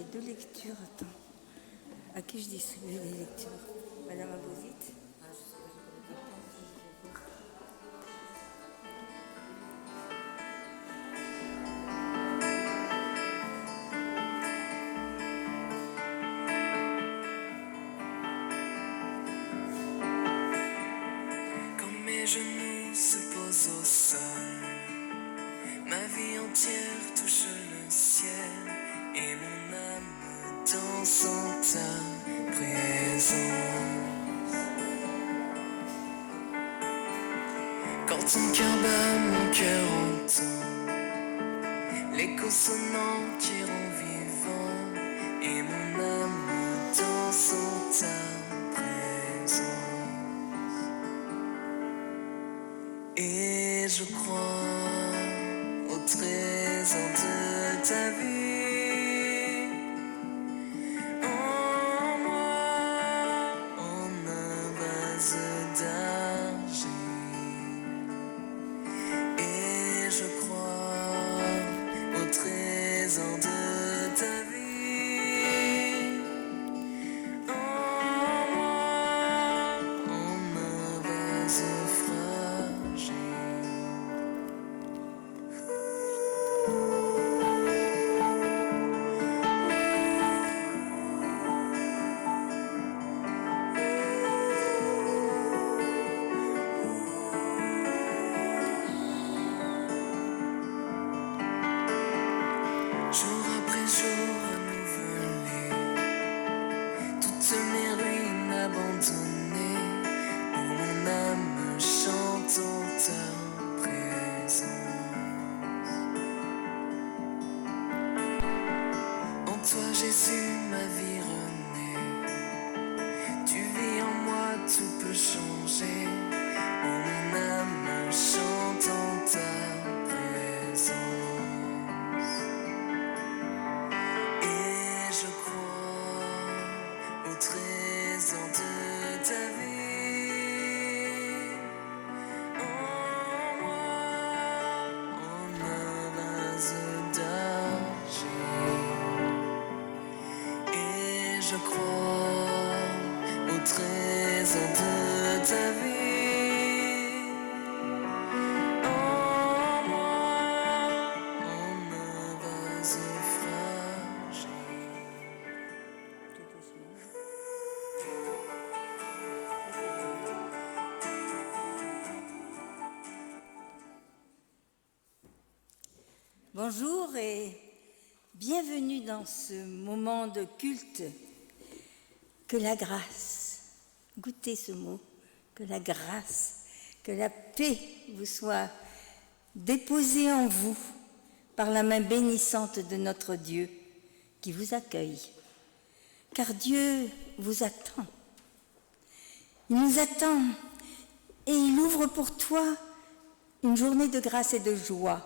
j'ai deux lectures. Attends. À qui je distribue les lectures? Madame Abozit? Quand mes genoux se posent au sol, ma vie entière touche le ciel et mon âme danse en ta présence. Quand ton cœur bat, mon cœur entend l'écho sonnant qui rend vivant et mon âme danse en ta présence. Et je crois au trésor de ta vie, en moi, en un vase d'argile. Et je crois au trésor de ta vie, en moi, en un vase fragile. Jour après jour renouvelé, toutes mes ruines abandonnées, où mon âme chante en ta présence. En toi Jésus ma vie renaît, tu vis en moi, tout peut changer, où mon âme chante en ta présence. Et je crois au trésor de ta vie, en moi, en un vase d'argile. Et je crois au trésor de ta vie, en moi, en un vase fragile. Tout doucement. Bonjour et bienvenue dans ce moment de culte. Que la grâce, goûtez ce mot, que la grâce, que la paix vous soit déposée en vous par la main bénissante de notre Dieu qui vous accueille. Car Dieu vous attend. Il nous attend et il ouvre pour toi une journée de grâce et de joie.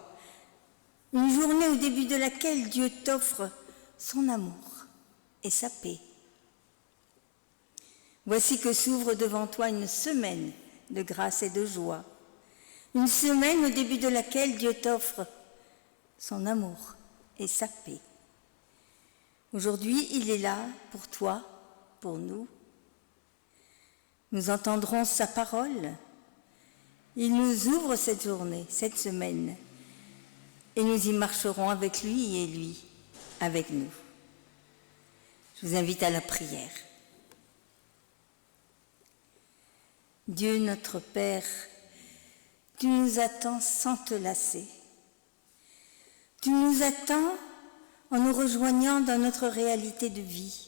Une journée au début de laquelle Dieu t'offre son amour et sa paix. Voici que s'ouvre devant toi une semaine de grâce et de joie. Une semaine au début de laquelle Dieu t'offre son amour et sa paix. Aujourd'hui, il est là pour toi, pour nous. Nous entendrons sa parole. Il nous ouvre cette journée, cette semaine. Et nous y marcherons avec lui et lui avec nous. Je vous invite à la prière. Dieu notre Père, tu nous attends sans te lasser. Tu nous attends en nous rejoignant dans notre réalité de vie,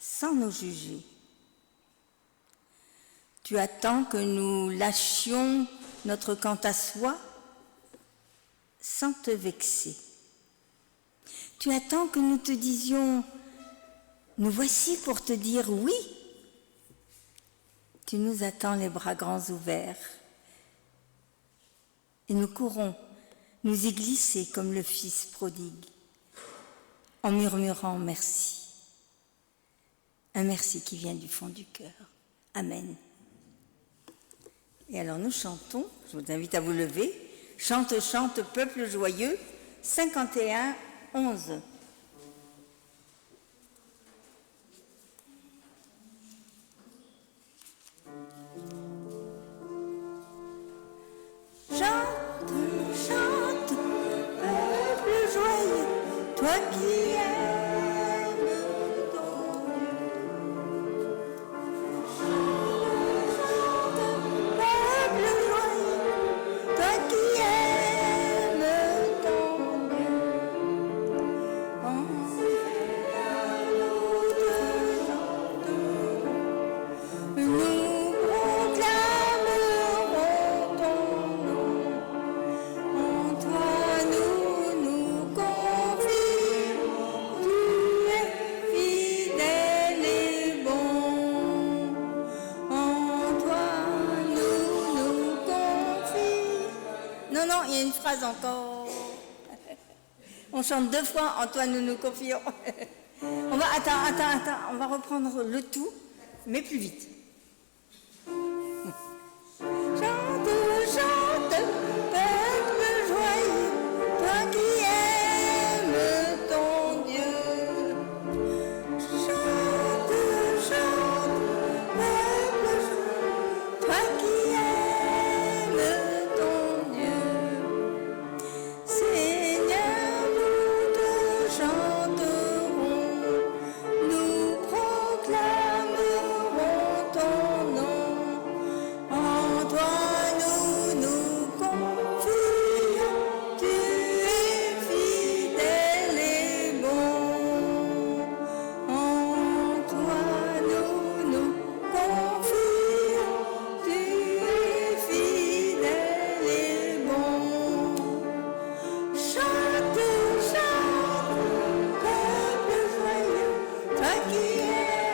sans nous juger. Tu attends que nous lâchions notre quant à soi, sans te vexer. Tu attends que nous te disions « Nous voici pour te dire oui ». Tu nous attends les bras grands ouverts. Et nous courons, nous y glisser comme le Fils prodigue, en murmurant merci. Un merci qui vient du fond du cœur. Amen. Et alors nous chantons, je vous invite à vous lever. Chante, chante, peuple joyeux, 51, 11. chante, chante, peuple joyeux, toi qui aimes ton Dieu. Chante, chante, peuple joyeux, toi qui aimes ton Dieu. Nous proclamerons ton nom, en toi nous confions, tu es fidèle et bon. En toi nous confions. Non, non, il y a une phrase encore. On chante 2 fois, en toi nous confions. Attends, on va reprendre le tout, mais plus vite. Chante, chante, peuple joyeux, toi qui aimes ton Dieu. Chante, chante, peuple joyeux, toi qui aimes ton Dieu. Seigneur, nous te chanterons, nous proclamerons ton nom. En toi nous confions, tu es fidèle et bon. En toi nous confions, tu es fidèle et bon. Chante, chante, peuple joyeux, toi qui aimes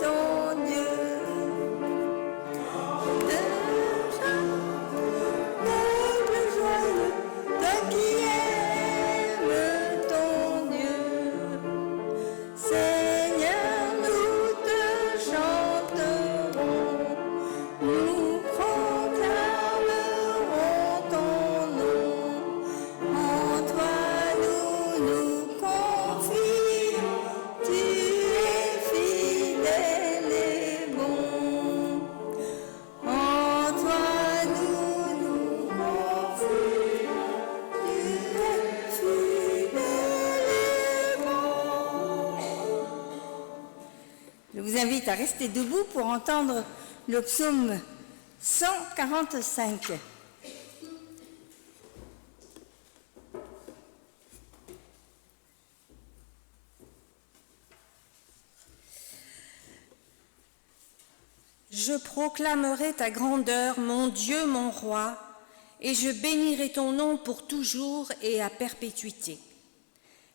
ton Dieu. Peuple joyeux, toi qui aimes ton Dieu. Seigneur, nous te chanterons, nous proclamerons ton nom. En toi nous confions, tu es fidèle et bon. En toi nous confions, tu es fidèle et bon. Je vous invite à rester debout pour entendre le psaume 145. Je proclamerai ta grandeur, mon Dieu, mon roi, et je bénirai ton nom pour toujours et à perpétuité.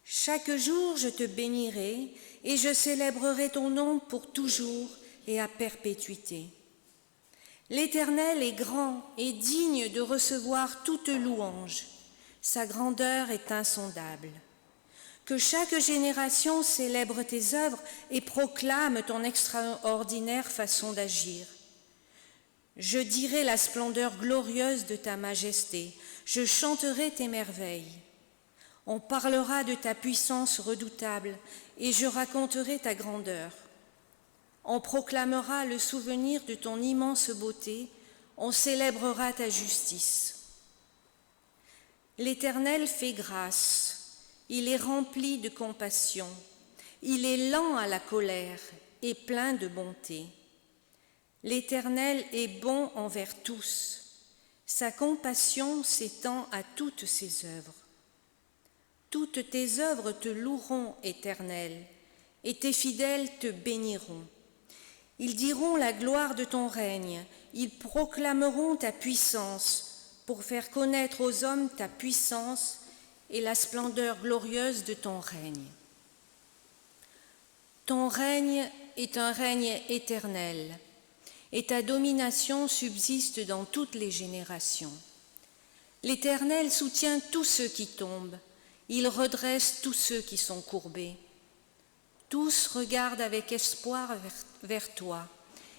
Chaque jour je te bénirai et je célébrerai ton nom pour toujours et à perpétuité. L'Éternel est grand et digne de recevoir toute louange. Sa grandeur est insondable. Que chaque génération célèbre tes œuvres et proclame ton extraordinaire façon d'agir. Je dirai la splendeur glorieuse de ta majesté, je chanterai tes merveilles. On parlera de ta puissance redoutable et je raconterai ta grandeur. On proclamera le souvenir de ton immense beauté, on célébrera ta justice. L'Éternel fait grâce. Il est rempli de compassion, il est lent à la colère et plein de bonté. L'Éternel est bon envers tous, sa compassion s'étend à toutes ses œuvres. Toutes tes œuvres te loueront, Éternel, et tes fidèles te béniront. Ils diront la gloire de ton règne, ils proclameront ta puissance pour faire connaître aux hommes ta puissance et la splendeur glorieuse de ton règne. Ton règne est un règne éternel, et ta domination subsiste dans toutes les générations. L'Éternel soutient tous ceux qui tombent, il redresse tous ceux qui sont courbés. Tous regardent avec espoir vers toi,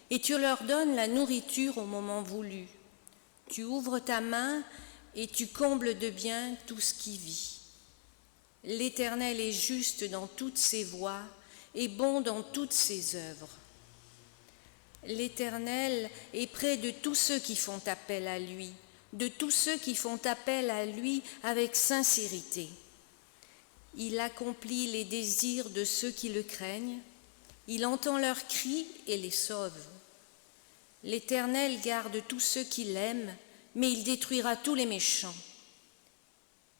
et tu leur donnes la nourriture au moment voulu. Tu ouvres ta main et tu combles de bien tout ce qui vit. L'Éternel est juste dans toutes ses voies et bon dans toutes ses œuvres. L'Éternel est près de tous ceux qui font appel à lui, de tous ceux qui font appel à lui avec sincérité. Il accomplit les désirs de ceux qui le craignent, il entend leurs cris et les sauve. L'Éternel garde tous ceux qui l'aiment, mais il détruira tous les méchants.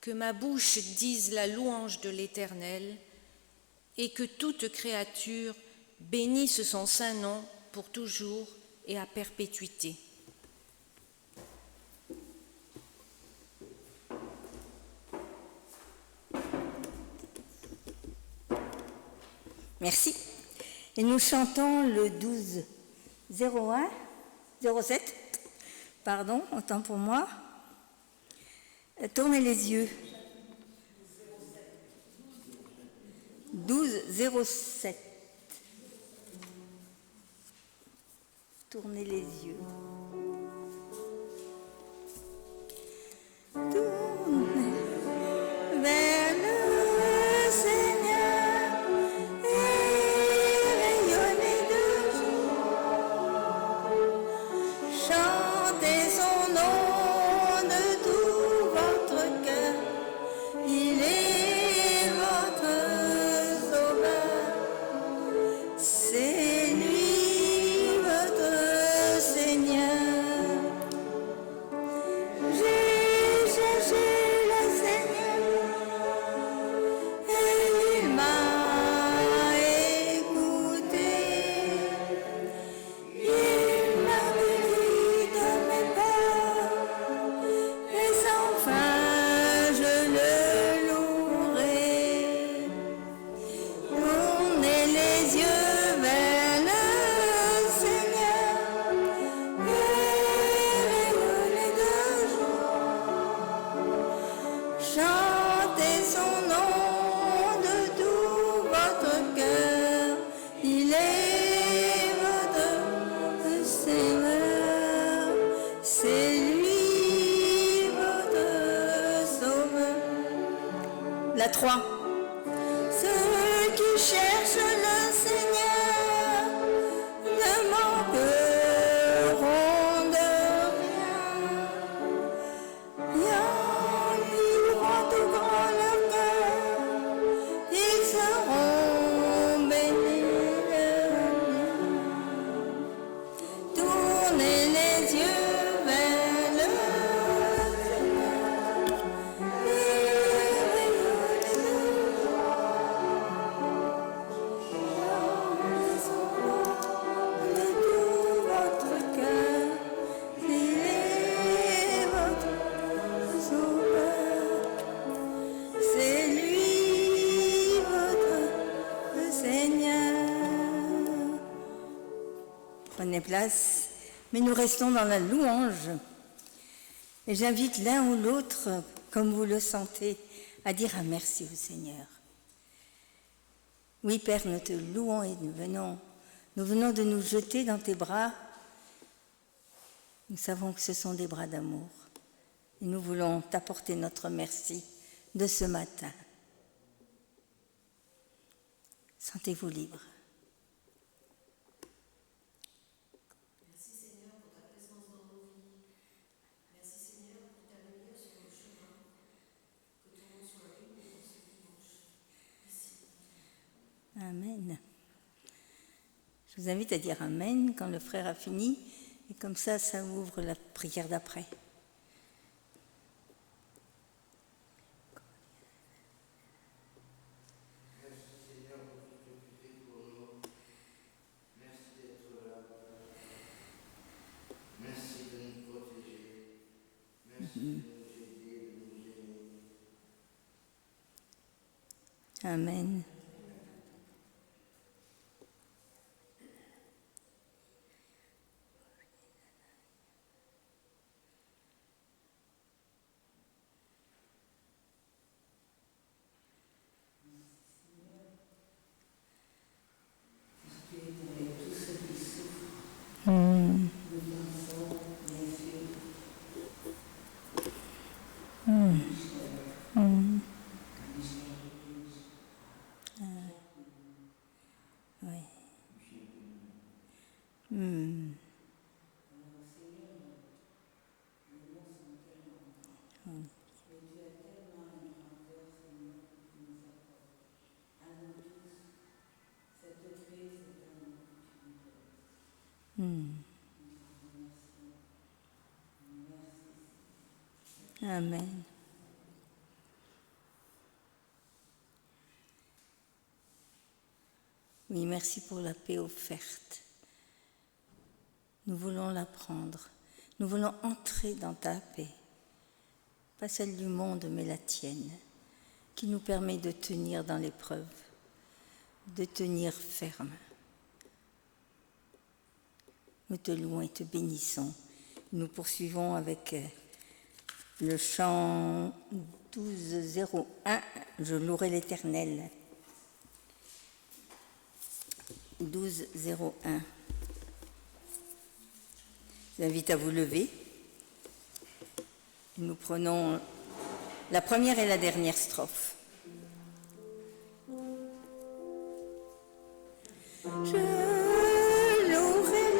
Que ma bouche dise la louange de l'Éternel, et que toute créature bénisse son saint nom pour toujours et à perpétuité. Merci. Et nous chantons le 07, pardon, autant pour moi. Tournez les yeux. 07. Tournez les yeux. Tournez vers le Seigneur et rayonnez de joie. Chantez son nom de tout votre cœur. Il est votre sauveur. C'est lui votre Seigneur. J'ai cherché le Seigneur et il m'a écouté. Il m'a guéri de mes peurs et sans fin je le louerai. Tournez les yeux vers le Seigneur et rayonnez de joie. Chantez son nom de tout votre cœur. Il est votre Seigneur. C'est lui votre sauveur. La 3. Ceux qui cherchent le Seigneur ne manqueront de rien. Et en lui ouvrant tout grand leur cœur, ils seront bénis de lui. Tournez les yeux vers le Seigneur et rayonnez de joie. Chantez son nom de tout votre cœur. Il est votre sauveur. C'est lui votre Seigneur. Prenez place, mais nous restons dans la louange. Et j'invite l'un ou l'autre, comme vous le sentez, à dire un merci au Seigneur. Oui, Père, nous te louons et nous venons de nous jeter dans tes bras. Nous savons que ce sont des bras d'amour. Et nous voulons t'apporter notre merci de ce matin. Sentez-vous libre. Amen. Je vous invite à dire Amen quand le frère a fini, et comme ça ouvre la prière d'après. Amen. Amen. Oui, merci pour la paix offerte. Nous voulons la prendre. Nous voulons entrer dans ta paix. Pas celle du monde, mais la tienne, qui nous permet de tenir dans l'épreuve, de tenir ferme. Nous te louons et te bénissons. Nous poursuivons avec le chant 1201, Je louerai l'Éternel. 1201. Je vous invite à vous lever. Nous prenons la première et la dernière strophe. Je louerai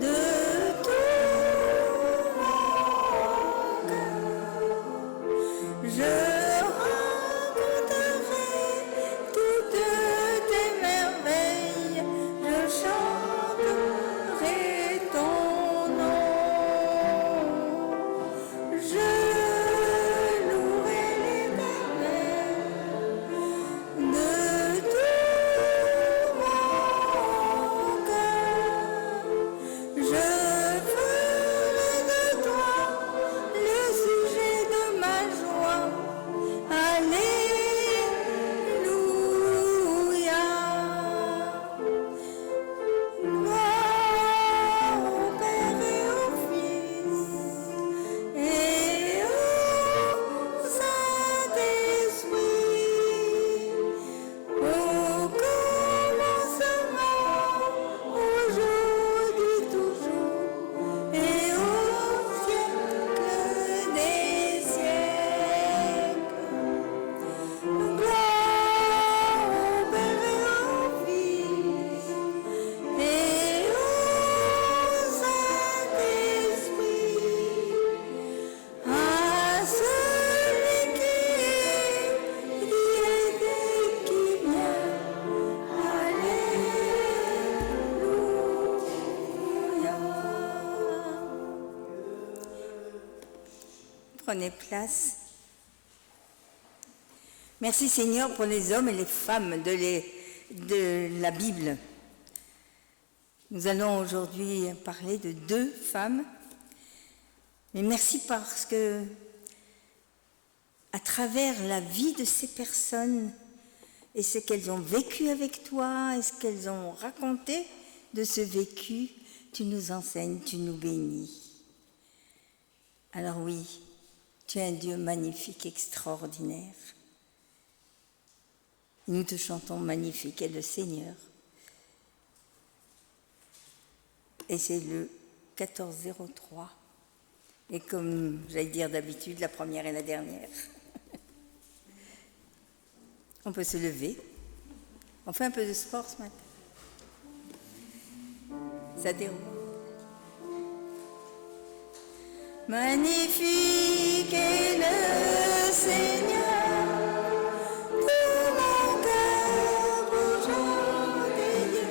de tout mon cœur. Je Prenez place. Merci Seigneur pour les hommes et les femmes de la Bible. Nous allons aujourd'hui parler de 2 femmes. Mais merci parce que, à travers la vie de ces personnes et ce qu'elles ont vécu avec toi et ce qu'elles ont raconté de ce vécu, tu nous enseignes, tu nous bénis. Alors oui, tu es un Dieu magnifique, extraordinaire. Nous te chantons magnifique est le Seigneur. Et c'est le 1403. Et comme j'allais dire d'habitude, la première et la dernière. On peut se lever. On fait un peu de sport ce matin. Ça déroule. Magnifique est le Seigneur, tout mon cœur pour chanter Dieu.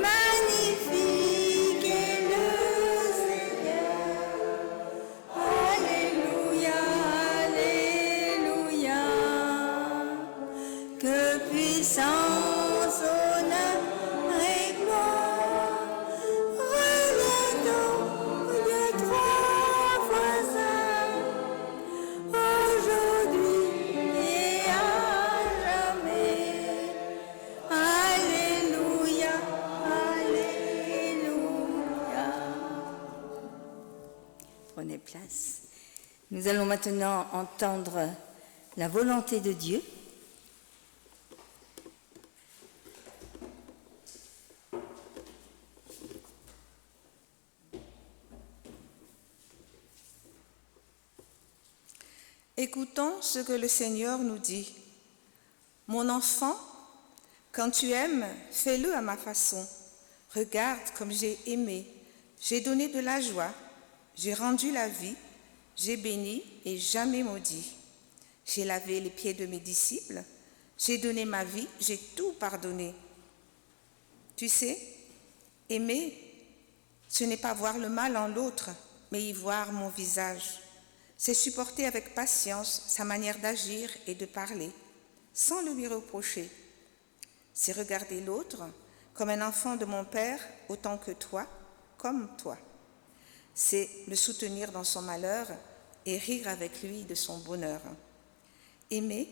Magnifique est le Seigneur, Alléluia, Alléluia. Que puissance, honneur et gloire reviennent au Dieu trois fois saint, aujourd'hui et à jamais. Alléluia, Alléluia. Prenez place. Nous allons maintenant entendre la volonté de Dieu. Écoutons ce que le Seigneur nous dit. Mon enfant, quand tu aimes, fais-le à ma façon. Regarde comme j'ai aimé. J'ai donné de la joie. J'ai rendu la vie. J'ai béni et jamais maudit. J'ai lavé les pieds de mes disciples. J'ai donné ma vie. J'ai tout pardonné. Tu sais, aimer, ce n'est pas voir le mal en l'autre, mais y voir mon visage. C'est supporter avec patience sa manière d'agir et de parler, sans le lui reprocher. C'est regarder l'autre comme un enfant de mon père, autant que toi, comme toi. C'est le soutenir dans son malheur et rire avec lui de son bonheur. Aimer,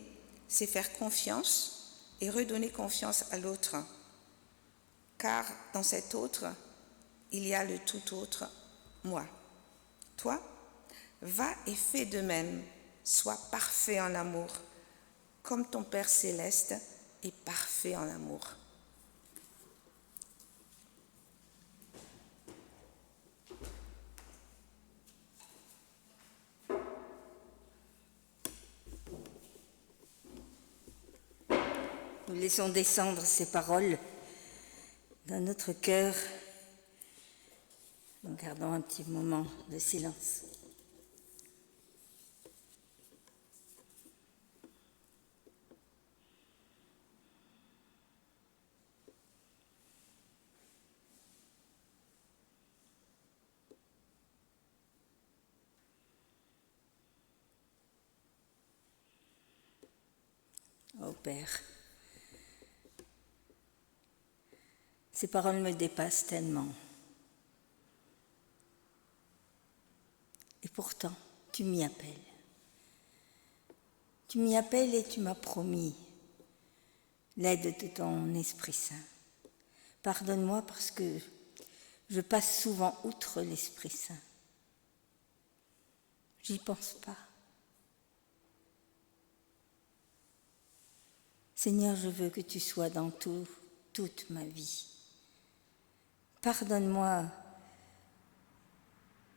c'est faire confiance et redonner confiance à l'autre. Car dans cet autre, il y a le tout autre, moi. Toi, va et fais de même. Sois parfait en amour, comme ton Père céleste est parfait en amour. Nous laissons descendre ces paroles dans notre cœur. Nous gardons un petit moment de silence. Ô Père, ces paroles me dépassent tellement. Et pourtant, tu m'y appelles. Tu m'y appelles et tu m'as promis l'aide de ton Esprit Saint. Pardonne-moi parce que je passe souvent outre l'Esprit Saint. J'y pense pas. Seigneur, je veux que tu sois dans toute ma vie. Pardonne-moi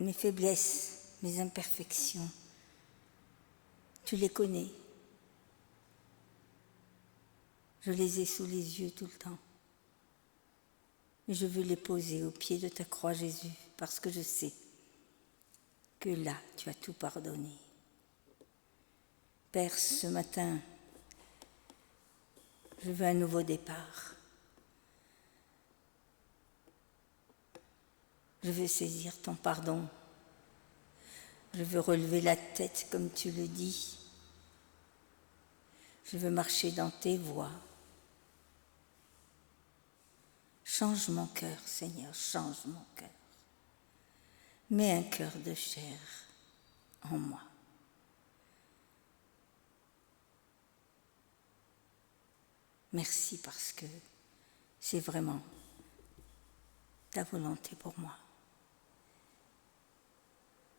mes faiblesses, mes imperfections. Tu les connais. Je les ai sous les yeux tout le temps. Mais je veux les poser au pied de ta croix, Jésus, parce que je sais que là, tu as tout pardonné. Père, ce matin, je veux un nouveau départ. Je veux saisir ton pardon. Je veux relever la tête comme tu le dis. Je veux marcher dans tes voies. Change mon cœur, Seigneur, change mon cœur. Mets un cœur de chair en moi. Merci parce que c'est vraiment ta volonté pour moi.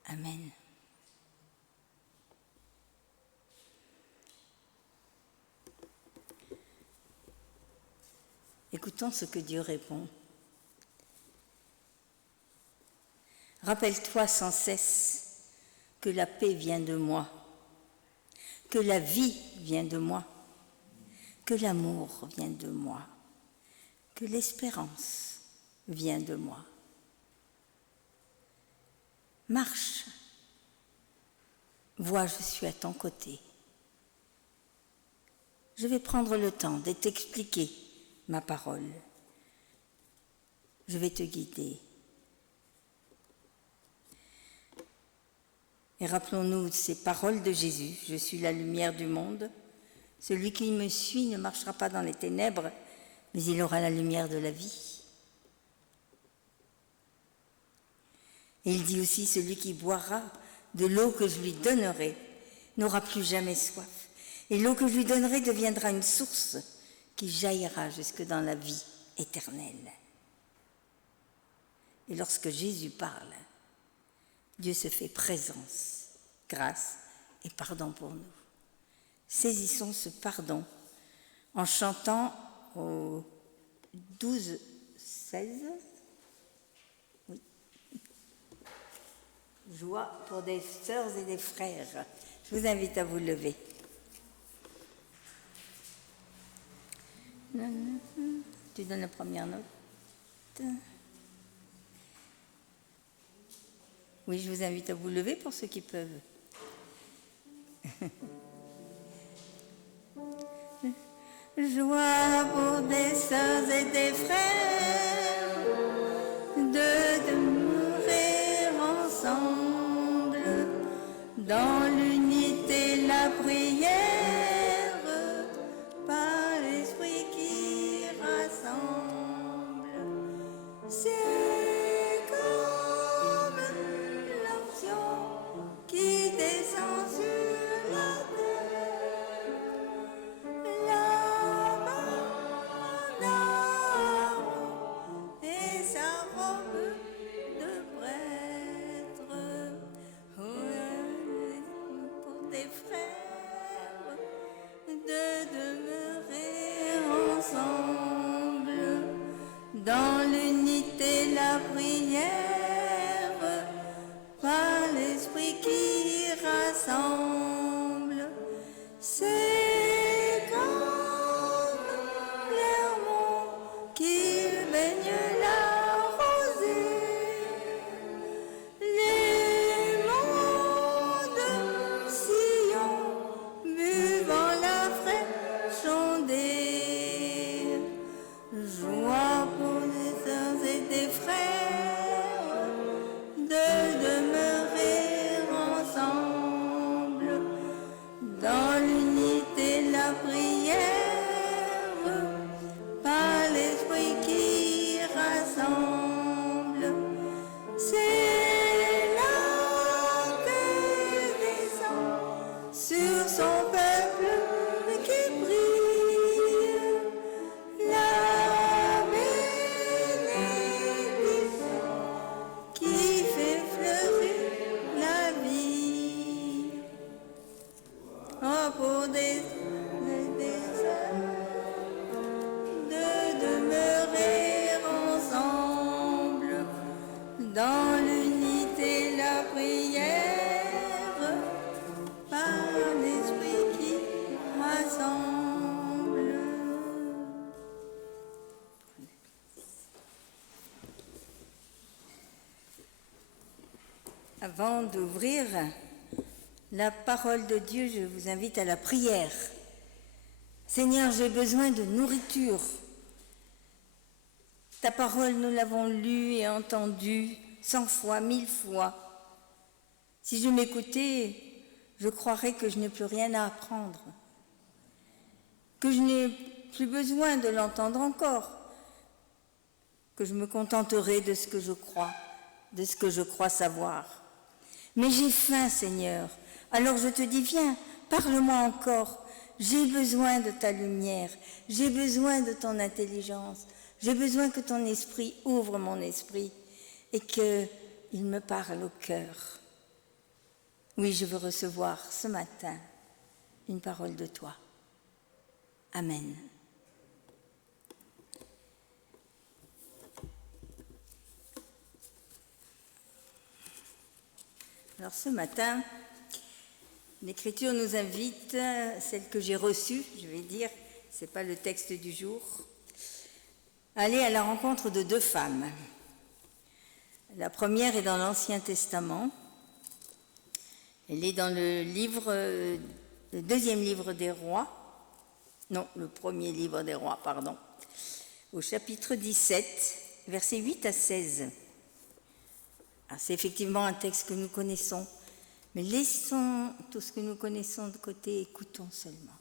Amen. Écoutons ce que Dieu répond. Rappelle-toi sans cesse que la paix vient de moi, que la vie vient de moi, que l'amour vient de moi, que l'espérance vient de moi. Marche, vois, je suis à ton côté. Je vais prendre le temps de t'expliquer ma parole. Je vais te guider. Et rappelons-nous ces paroles de Jésus. Je suis la lumière du monde. Celui qui me suit ne marchera pas dans les ténèbres, mais il aura la lumière de la vie. Et il dit aussi, celui qui boira de l'eau que je lui donnerai n'aura plus jamais soif. Et l'eau que je lui donnerai deviendra une source qui jaillira jusque dans la vie éternelle. Et lorsque Jésus parle, Dieu se fait présence, grâce et pardon pour nous. Saisissons ce pardon en chantant au 12-16. Oui. Joie pour des sœurs et des frères. Je vous invite à vous lever. Tu donnes la première note. Oui, je vous invite à vous lever pour ceux qui peuvent. Joie pour des sœurs et des frères. prière, par l'esprit qui rassemble. C'est comme l'onction qui descend sur la terre. La main d'Aaron et sa robe de prêtre. Pour tes frères de demeurer ensemble dans l'unité, la prière, par l'esprit qui rassemble. C'est comme l'hermont qui baigne la rosée. Les monts de Sion buvant la fraîche ondée. Joie pour les sœurs et des frères de demeurer ensemble dans l'unité, la prière, par l'esprit qui rassemble. C'est là que descend sur son peuple qui brille la bénédiction qui fait fleurir la vie. Oh, pour des heures de demeurer ensemble dans l'unité, la prière, par l'esprit qui rassemble. Avant d'ouvrir la parole de Dieu, je vous invite à la prière. Seigneur, j'ai besoin de nourriture. Ta parole, nous l'avons lue et entendue 100 fois, 1000 fois. Si je m'écoutais, je croirais que je n'ai plus rien à apprendre, que je n'ai plus besoin de l'entendre encore, que je me contenterai de ce que je crois, de ce que je crois savoir. Mais j'ai faim, Seigneur. Alors je te dis, viens, parle-moi encore. J'ai besoin de ta lumière, j'ai besoin de ton intelligence, j'ai besoin que ton esprit ouvre mon esprit et qu'il me parle au cœur. Oui, je veux recevoir ce matin une parole de toi. Amen. Alors ce matin, l'Écriture nous invite, celle que j'ai reçue, je vais dire, ce n'est pas le texte du jour, à aller à la rencontre de deux femmes. La première est dans l'Ancien Testament. Elle est dans le deuxième livre des rois, non, le premier livre des rois, pardon, au chapitre 17, versets 8 à 16. Alors, c'est effectivement un texte que nous connaissons, mais laissons tout ce que nous connaissons de côté, écoutons seulement.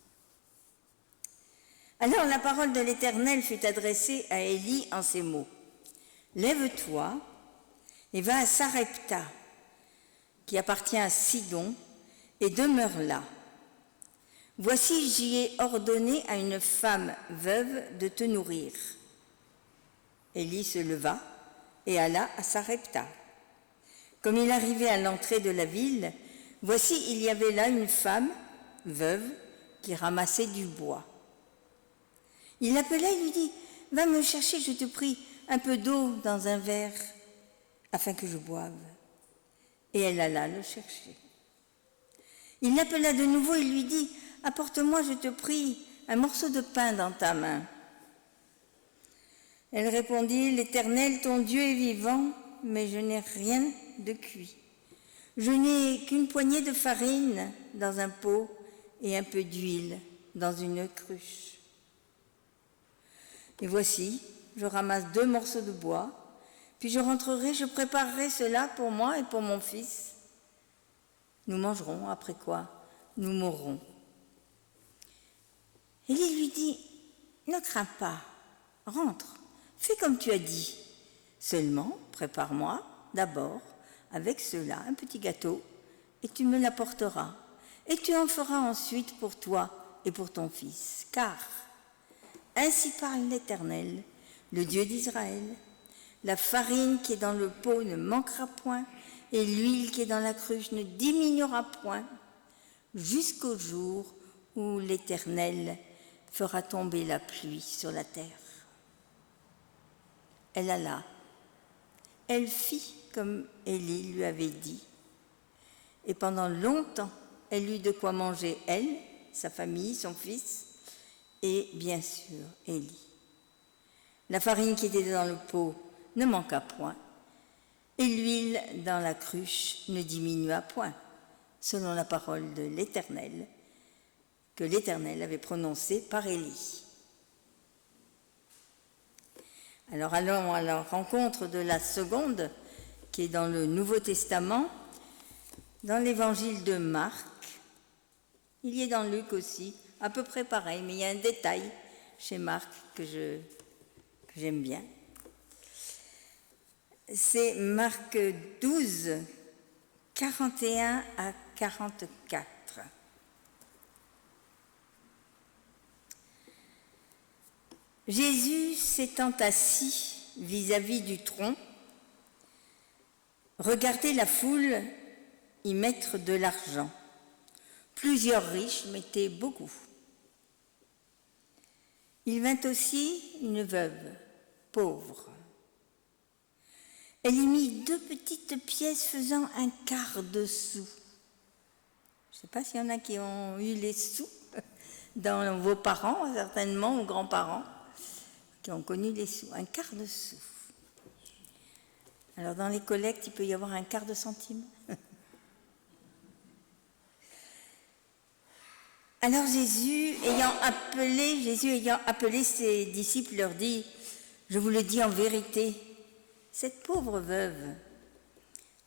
Alors la parole de l'Éternel fut adressée à Élie en ces mots. « Lève-toi et va à Sarepta, qui appartient à Sidon, et demeure là. Voici, j'y ai ordonné à une femme veuve de te nourrir. » Élie se leva et alla à Sarepta. Comme il arrivait à l'entrée de la ville, voici, il y avait là une femme veuve qui ramassait du bois. Il l'appela et lui dit, « Va me chercher, je te prie, un peu d'eau dans un verre, afin que je boive. » Et elle alla le chercher. Il l'appela de nouveau et lui dit, « Apporte-moi, je te prie, un morceau de pain dans ta main. » Elle répondit, « L'Éternel, ton Dieu est vivant, mais je n'ai rien de cuit. Je n'ai qu'une poignée de farine dans un pot et un peu d'huile dans une cruche. Et voici, je ramasse 2 morceaux de bois, puis je rentrerai, je préparerai cela pour moi et pour mon fils. Nous mangerons, après quoi nous mourrons. Élie lui dit, ne crains pas, rentre, fais comme tu as dit. Seulement, prépare-moi d'abord avec cela un petit gâteau et tu me l'apporteras. Et tu en feras ensuite pour toi et pour ton fils. Car, ainsi parle l'Éternel, le Dieu d'Israël, la farine qui est dans le pot ne manquera point et l'huile qui est dans la cruche ne diminuera point jusqu'au jour où l'Éternel fera tomber la pluie sur la terre. Elle alla. Elle fit comme Élie lui avait dit. Et pendant longtemps, elle eut de quoi manger, elle, sa famille, son fils, et bien sûr, Élie. La farine qui était dans le pot ne manqua point, et l'huile dans la cruche ne diminua point, selon la parole de l'Éternel, que l'Éternel avait prononcée par Élie. Alors allons à la rencontre de la seconde, qui est dans le Nouveau Testament, dans l'évangile de Marc. Il y est dans Luc aussi, à peu près pareil, mais il y a un détail chez Marc que j'aime bien. C'est Marc 12, 41 à 44. Jésus s'étant assis vis-à-vis du tronc, regardait la foule y mettre de l'argent. Plusieurs riches mettaient beaucoup. Il vint aussi une veuve, pauvre. Elle y mit 2 petites pièces faisant un quart de sou. Je ne sais pas s'il y en a qui ont eu les sous dans vos parents, certainement, ou grands-parents, qui ont connu les sous, un quart de sou. Alors dans les collectes, il peut y avoir un quart de centime. Alors Jésus ayant appelé ses disciples, leur dit, je vous le dis en vérité, cette pauvre veuve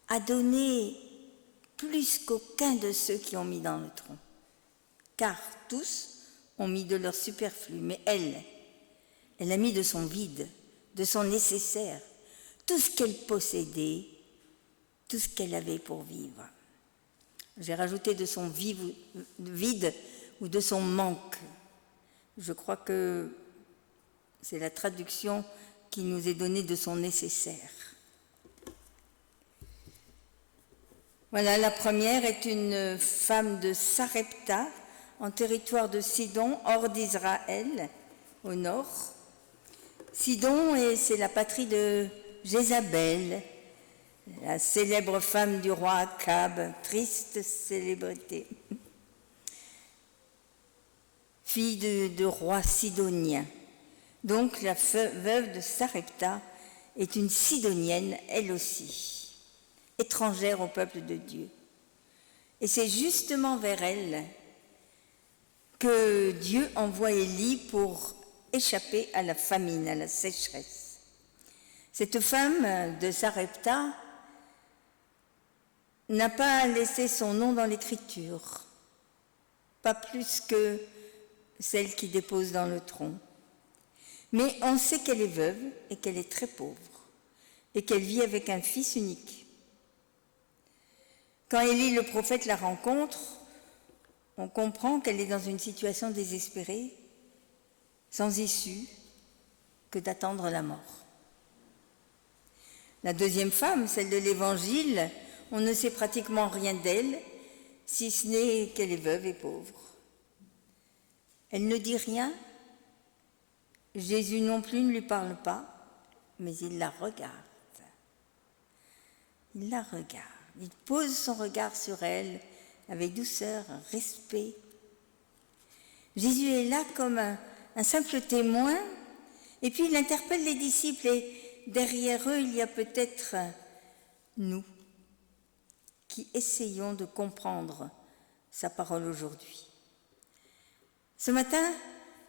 a donné plus qu'aucun de ceux qui ont mis dans le tronc, car tous ont mis de leur superflu, mais elle a mis de son vide, de son nécessaire, tout ce qu'elle possédait, tout ce qu'elle avait pour vivre. J'ai rajouté de son vide ou de son manque. Je crois que c'est la traduction qui nous est donnée de son nécessaire. Voilà, la première est une femme de Sarepta, en territoire de Sidon, hors d'Israël, au nord. Sidon, c'est la patrie de Jézabel, la célèbre femme du roi Akab, triste célébrité. Fille de roi sidonien. Donc la veuve de Sarepta est une sidonienne, elle aussi, étrangère au peuple de Dieu. Et c'est justement vers elle que Dieu envoie Élie pour échapper à la famine, à la sécheresse. Cette femme de Sarepta n'a pas laissé son nom dans l'Écriture, pas plus que celle qui dépose dans le tronc. Mais on sait qu'elle est veuve et qu'elle est très pauvre et qu'elle vit avec un fils unique. Quand Élie le prophète la rencontre, on comprend qu'elle est dans une situation désespérée, sans issue, que d'attendre la mort. La deuxième femme, celle de l'Évangile, on ne sait pratiquement rien d'elle, si ce n'est qu'elle est veuve et pauvre. Elle ne dit rien, Jésus non plus ne lui parle pas, mais il la regarde. Il la regarde, il pose son regard sur elle avec douceur, respect. Jésus est là comme un simple témoin, et puis il interpelle les disciples, et derrière eux, il y a peut-être nous qui essayons de comprendre sa parole aujourd'hui. Ce matin,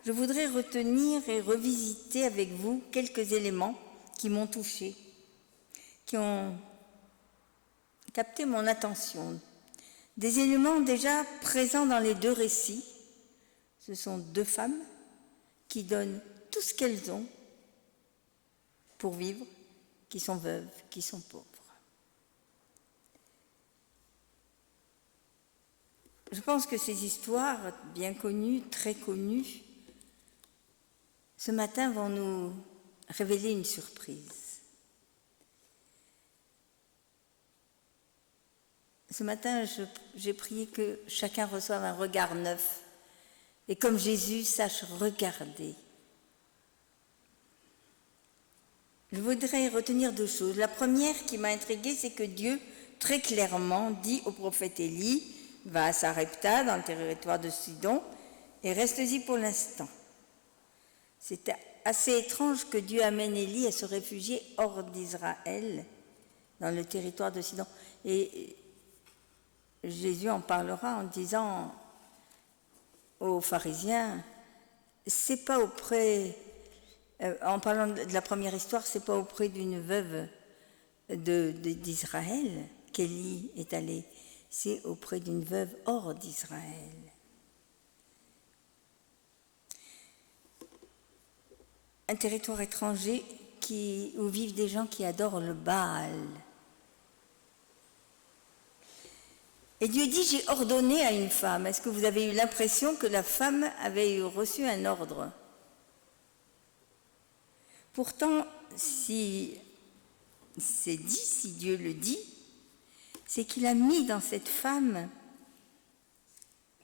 je voudrais retenir et revisiter avec vous quelques éléments qui m'ont touchée, qui ont capté mon attention. Des éléments déjà présents dans les deux récits. Ce sont deux femmes qui donnent tout ce qu'elles ont pour vivre, qui sont veuves, qui sont pauvres. Je pense que ces histoires bien connues, très connues, ce matin vont nous révéler une surprise. Ce matin, j'ai prié que chacun reçoive un regard neuf et comme Jésus sache regarder. Je voudrais retenir deux choses. La première qui m'a intriguée, c'est que Dieu, très clairement, dit au prophète Élie, va à Sarepta, dans le territoire de Sidon, et reste-y pour l'instant. C'est assez étrange que Dieu amène Élie à se réfugier hors d'Israël, dans le territoire de Sidon. Et Jésus en parlera en disant aux pharisiens, c'est pas auprès, en parlant de la première histoire, c'est pas auprès d'une veuve d'Israël qu'Élie est allé, c'est auprès d'une veuve hors d'Israël. Un territoire étranger où vivent des gens qui adorent le Baal. Et Dieu dit, j'ai ordonné à une femme. Est-ce que vous avez eu l'impression que la femme avait reçu un ordre? Pourtant, si c'est dit, si Dieu le dit, c'est qu'il a mis dans cette femme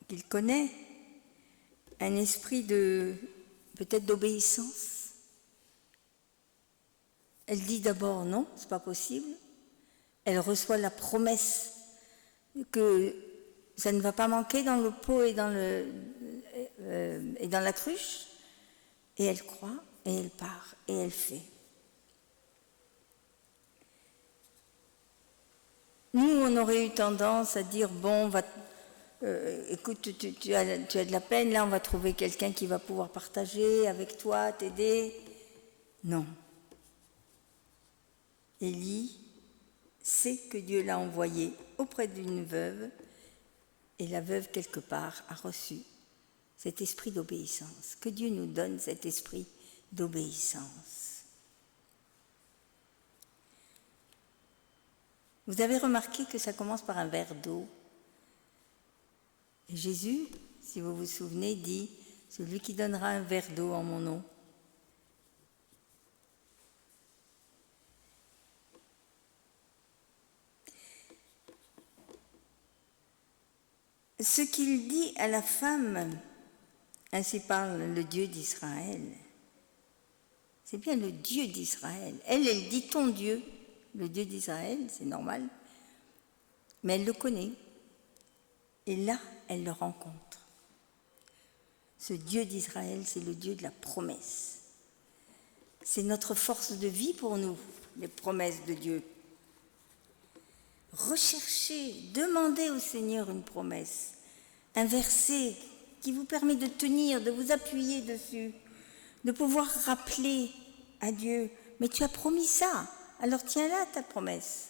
qu'il connaît un esprit peut-être d'obéissance. Elle dit d'abord non, c'est pas possible. Elle reçoit la promesse que ça ne va pas manquer dans le pot et dans la cruche. Et elle croit, et elle part, et elle fait. Nous, on aurait eu tendance à dire, bon, écoute, tu as de la peine, là, on va trouver quelqu'un qui va pouvoir partager avec toi, t'aider. Non. Élie sait que Dieu l'a envoyé auprès d'une veuve, et la veuve, quelque part, a reçu cet esprit d'obéissance. Que Dieu nous donne cet esprit d'obéissance. Vous avez remarqué que ça commence par un verre d'eau. Et Jésus, si vous vous souvenez, dit « Celui qui donnera un verre d'eau en mon nom ». Ce qu'il dit à la femme, ainsi parle le Dieu d'Israël, c'est bien le Dieu d'Israël. Elle dit ton Dieu, le Dieu d'Israël, c'est normal, mais elle le connaît. Et là, elle le rencontre. Ce Dieu d'Israël, c'est le Dieu de la promesse. C'est notre force de vie pour nous, les promesses de Dieu. Recherchez, demandez au Seigneur une promesse, un verset qui vous permet de tenir, de vous appuyer dessus, de pouvoir rappeler à Dieu, mais tu as promis ça, alors tiens-la ta promesse.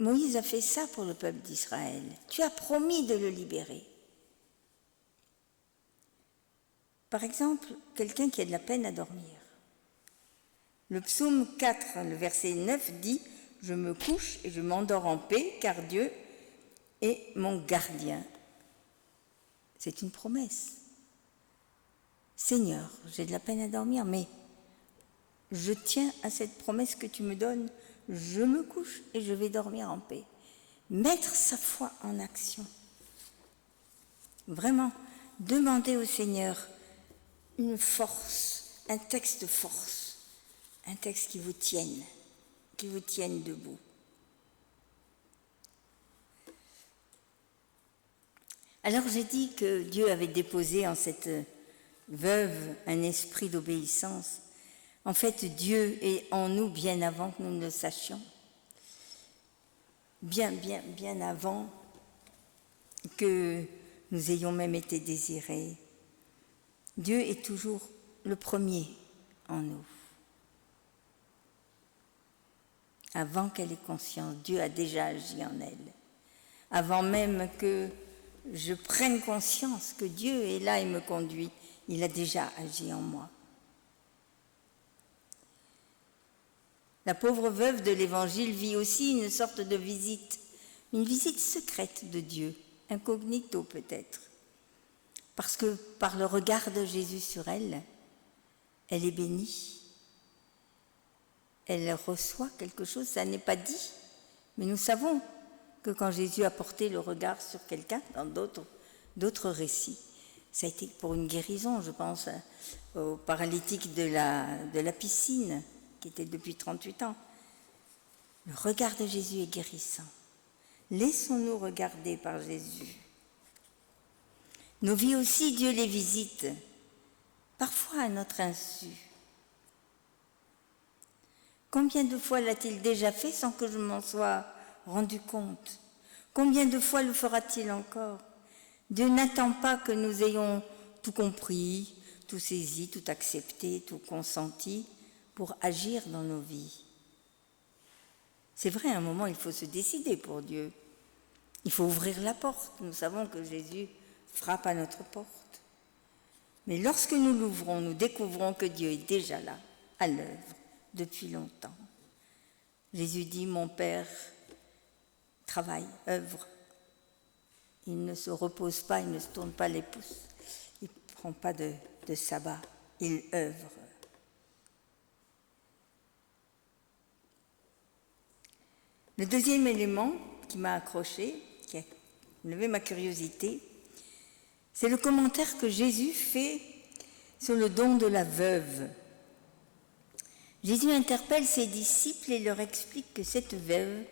Moïse a fait ça pour le peuple d'Israël. Tu as promis de le libérer. Par exemple, quelqu'un qui a de la peine à dormir. Le psaume 4, le verset 9 dit « Je me couche et je m'endors en paix, car Dieu est mon gardien. » C'est une promesse. Seigneur, j'ai de la peine à dormir, mais je tiens à cette promesse que tu me donnes. Je me couche et je vais dormir en paix. Mettre sa foi en action. Vraiment, demander au Seigneur une force, un texte de force, un texte qui vous tienne debout. Alors j'ai dit que Dieu avait déposé en cette veuve un esprit d'obéissance. En fait, Dieu est en nous bien avant que nous ne le sachions. Bien avant que nous ayons même été désirés. Dieu est toujours le premier en nous. Avant qu'elle ait conscience, Dieu a déjà agi en elle. Avant même que je prenne conscience que Dieu est là et me conduit. Il a déjà agi en moi. La pauvre veuve de l'Évangile vit aussi une sorte de visite, une visite secrète de Dieu, incognito peut-être, parce que par le regard de Jésus sur elle, elle est bénie. Elle reçoit quelque chose, ça n'est pas dit, mais nous savons que quand Jésus a porté le regard sur quelqu'un, dans d'autres récits, ça a été pour une guérison, je pense au paralytique de la piscine, qui était depuis 38 ans. Le regard de Jésus est guérissant. Laissons-nous regarder par Jésus. Nos vies aussi, Dieu les visite, parfois à notre insu. Combien de fois l'a-t-il déjà fait sans que je m'en sois rendu compte? Combien de fois le fera-t-il encore? Dieu n'attend pas que nous ayons tout compris, tout saisi, tout accepté, tout consenti pour agir dans nos vies. C'est vrai, à un moment, il faut se décider pour Dieu. Il faut ouvrir la porte. Nous savons que Jésus frappe à notre porte. Mais lorsque nous l'ouvrons, nous découvrons que Dieu est déjà là, à l'œuvre, depuis longtemps. Jésus dit, mon Père travaille, œuvre. Il ne se repose pas, il ne se tourne pas les pouces. Il ne prend pas de sabbat, il œuvre. Le deuxième élément qui m'a accroché, qui a levé ma curiosité, c'est le commentaire que Jésus fait sur le don de la veuve. Jésus interpelle ses disciples et leur explique que cette veuve,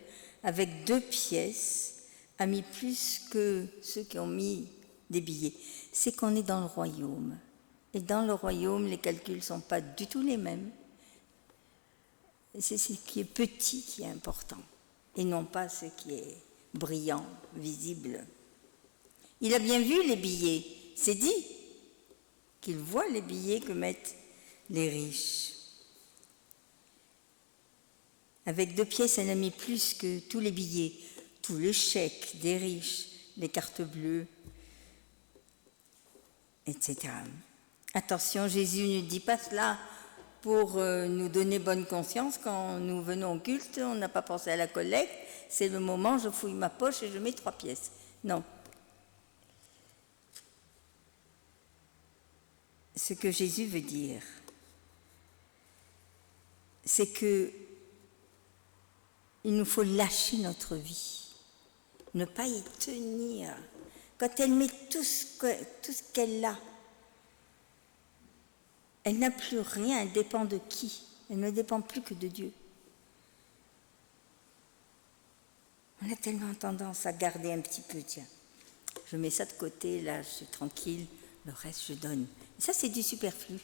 avec 2 pièces, a mis plus que ceux qui ont mis des billets. C'est qu'on est dans le royaume. Et dans le royaume, les calculs ne sont pas du tout les mêmes. C'est ce qui est petit qui est important, et non pas ce qui est brillant, visible. Il a bien vu les billets, c'est dit qu'il voit les billets que mettent les riches. Avec 2 pièces, elle a mis plus que tous les billets, tous les chèques des riches, les cartes bleues, etc. Attention, Jésus ne dit pas cela pour nous donner bonne conscience quand nous venons au culte, on n'a pas pensé à la collecte, c'est le moment, je fouille ma poche et je mets 3 pièces. Non. Ce que Jésus veut dire, c'est que il nous faut lâcher notre vie, ne pas y tenir. Quand elle met tout ce qu'elle a, elle n'a plus rien, elle dépend de qui? Elle ne dépend plus que de Dieu. On a tellement tendance à garder un petit peu, tiens, je mets ça de côté, là je suis tranquille, le reste je donne. Et ça c'est du superflu.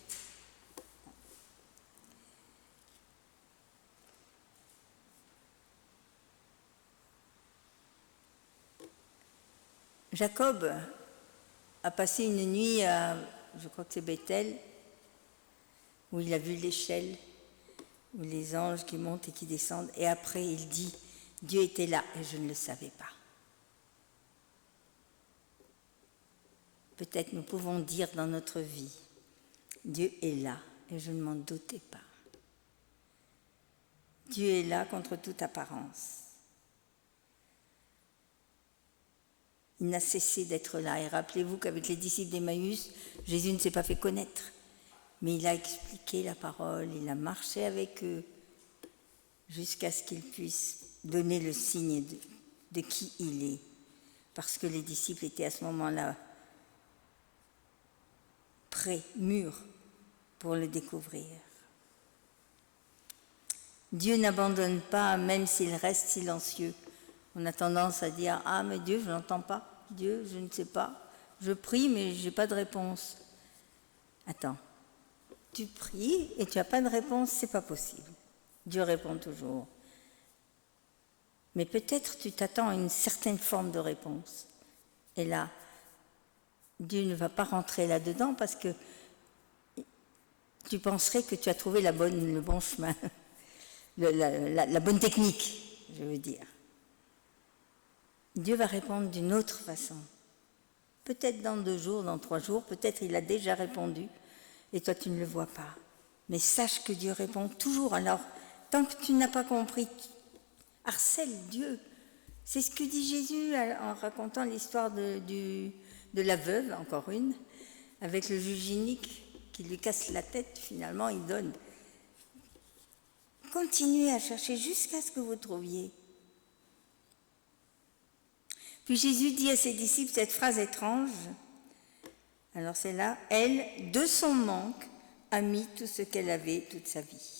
Jacob a passé une nuit à, je crois que c'est Bethel, où il a vu l'échelle, où les anges qui montent et qui descendent, et après il dit, Dieu était là et je ne le savais pas. Peut-être nous pouvons dire dans notre vie, Dieu est là et je ne m'en doutais pas. Dieu est là contre toute apparence. Il n'a cessé d'être là. Et rappelez-vous qu'avec les disciples d'Emmaüs, Jésus ne s'est pas fait connaître, mais il a expliqué la parole, il a marché avec eux jusqu'à ce qu'ils puissent donner le signe de qui il est, parce que les disciples étaient à ce moment-là prêts, mûrs pour le découvrir. Dieu n'abandonne pas, même s'il reste silencieux. On a tendance à dire « Ah, mais Dieu, je ne l'entends pas. Dieu, je ne sais pas. Je prie, mais je n'ai pas de réponse. » Attends, tu pries et tu n'as pas de réponse, c'est pas possible. Dieu répond toujours. Mais peut-être tu t'attends à une certaine forme de réponse. Et là, Dieu ne va pas rentrer là-dedans parce que tu penserais que tu as trouvé le bon chemin, la bonne technique, je veux dire. Dieu va répondre d'une autre façon. Peut-être dans 2 jours, dans 3 jours, peut-être il a déjà répondu et toi tu ne le vois pas. Mais sache que Dieu répond toujours. Alors, tant que tu n'as pas compris, harcèle Dieu. C'est ce que dit Jésus en racontant l'histoire de la veuve, encore une, avec le juge inique qui lui casse la tête, finalement il donne. Continuez à chercher jusqu'à ce que vous trouviez. Puis Jésus dit à ses disciples cette phrase étrange. Alors c'est là, elle, de son manque, a mis tout ce qu'elle avait toute sa vie.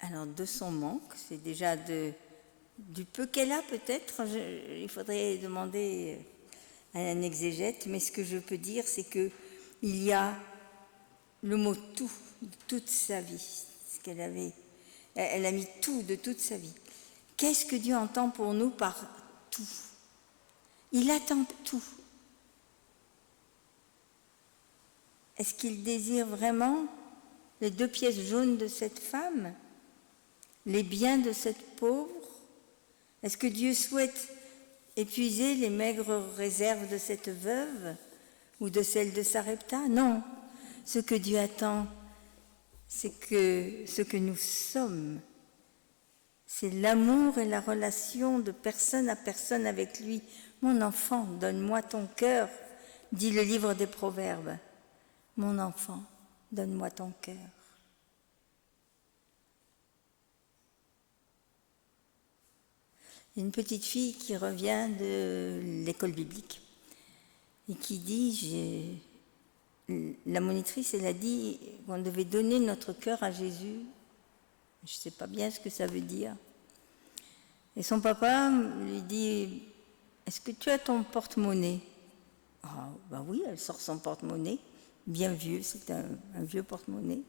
Alors de son manque, c'est déjà du peu qu'elle a peut-être, il faudrait demander à un exégète, mais ce que je peux dire, c'est qu'il y a le mot tout, toute sa vie, ce qu'elle avait. Elle a mis tout de toute sa vie. Qu'est-ce que Dieu entend pour nous par tout? Il attend tout. Est-ce qu'il désire vraiment les 2 pièces jaunes de cette femme? Les biens de cette pauvre? Est-ce que Dieu souhaite épuiser les maigres réserves de cette veuve ou de celle de Sarepta? Non. Ce que Dieu attend, c'est que ce que nous sommes, c'est l'amour et la relation de personne à personne avec lui. Mon enfant, donne-moi ton cœur, dit le livre des Proverbes. Mon enfant, donne-moi ton cœur. Une petite fille qui revient de l'école biblique et qui dit, la monitrice, elle a dit qu'on devait donner notre cœur à Jésus. Je ne sais pas bien ce que ça veut dire. Et son papa lui dit, est-ce que tu as ton porte-monnaie? Ah, ben oui, elle sort son porte-monnaie, bien vieux, c'est un vieux porte-monnaie.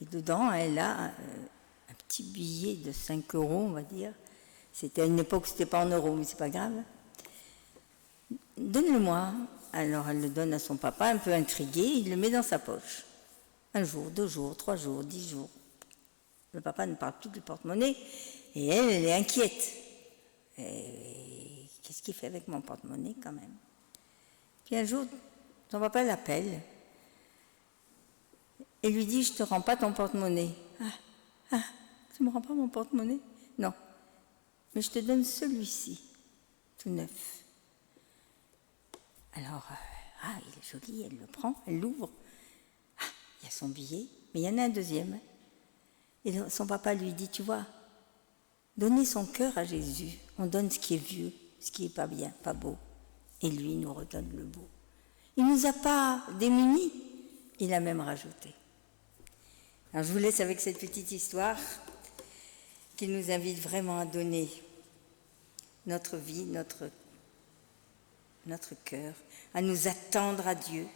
Et dedans, elle a un petit billet de 5 €, on va dire. C'était à une époque, c'était pas en euros, mais c'est pas grave. Donne-le-moi. Alors elle le donne à son papa, un peu intrigué, il le met dans sa poche. 1 jour, 2 jours, 3 jours, 10 jours. Le papa ne parle plus du porte-monnaie et elle est inquiète. Et qu'est-ce qu'il fait avec mon porte-monnaie quand même? Puis un jour, son papa l'appelle et lui dit, je ne te rends pas ton porte-monnaie. Tu ne me rends pas mon porte-monnaie? Non, mais je te donne celui-ci, tout neuf. Alors, il est joli, elle le prend, elle l'ouvre. Il y a son billet, mais il y en a un deuxième. Et son papa lui dit, tu vois, donner son cœur à Jésus, on donne ce qui est vieux, ce qui n'est pas bien, pas beau. Et lui nous redonne le beau. Il ne nous a pas démunis, il a même rajouté. Alors je vous laisse avec cette petite histoire qui nous invite vraiment à donner notre vie, notre cœur, à nous attendre à Dieu.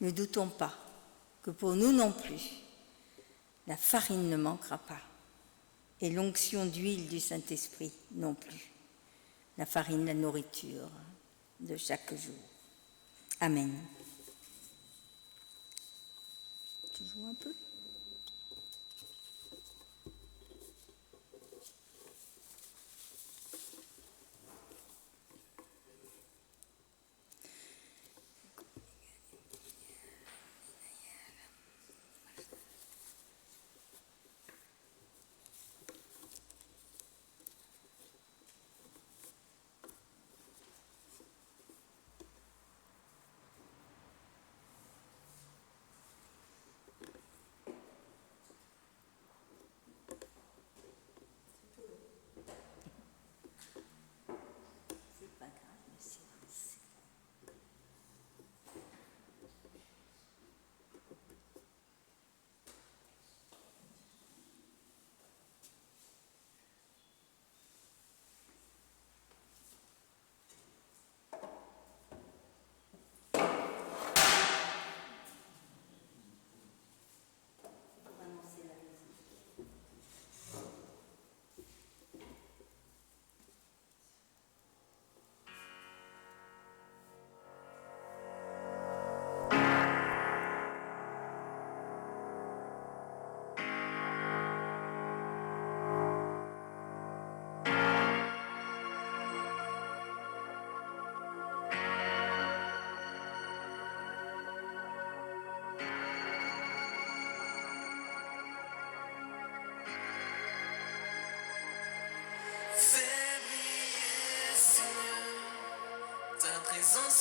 Ne doutons pas que pour nous non plus, la farine ne manquera pas et l'onction d'huile du Saint-Esprit non plus. La farine, la nourriture de chaque jour. Amen. Tu joues un peu ?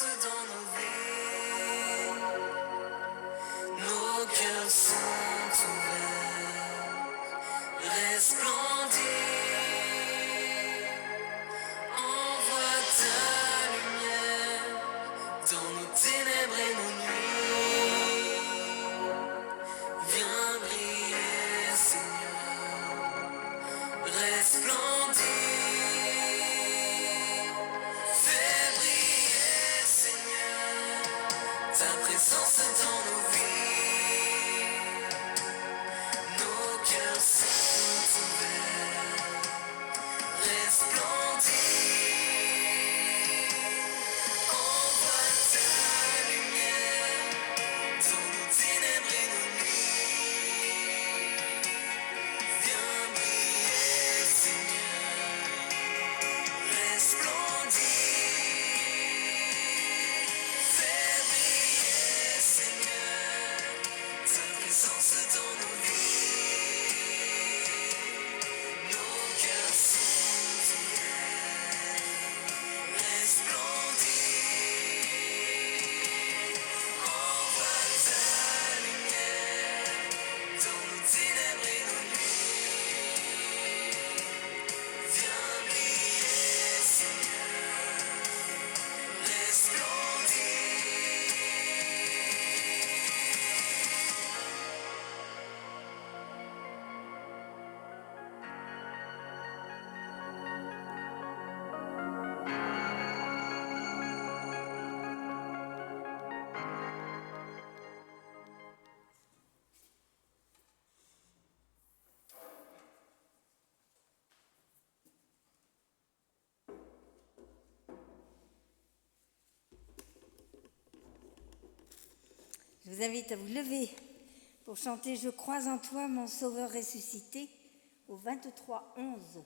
présence dans nos vies. Nos cœurs sont ouverts, resplendis. Envoie ta lumière dans nos ténèbres et nos nuits. Viens briller, Seigneur, resplendis. Fais briller, Seigneur, ta présence dans nos vies. Nos cœurs sont ouverts, resplendis. Envoie ta lumière dans nos ténèbres et nos nuits. Viens briller, Seigneur, resplendis. Fais briller, Seigneur, ta présence dans nos vies. Nos cœurs sont ouverts, resplendis. Envoie ta lumière dans nos ténèbres et nos nuits. Viens briller, Seigneur, resplendis. Je vous invite à vous lever pour chanter « Je crois en toi, mon Sauveur ressuscité » au 23-11.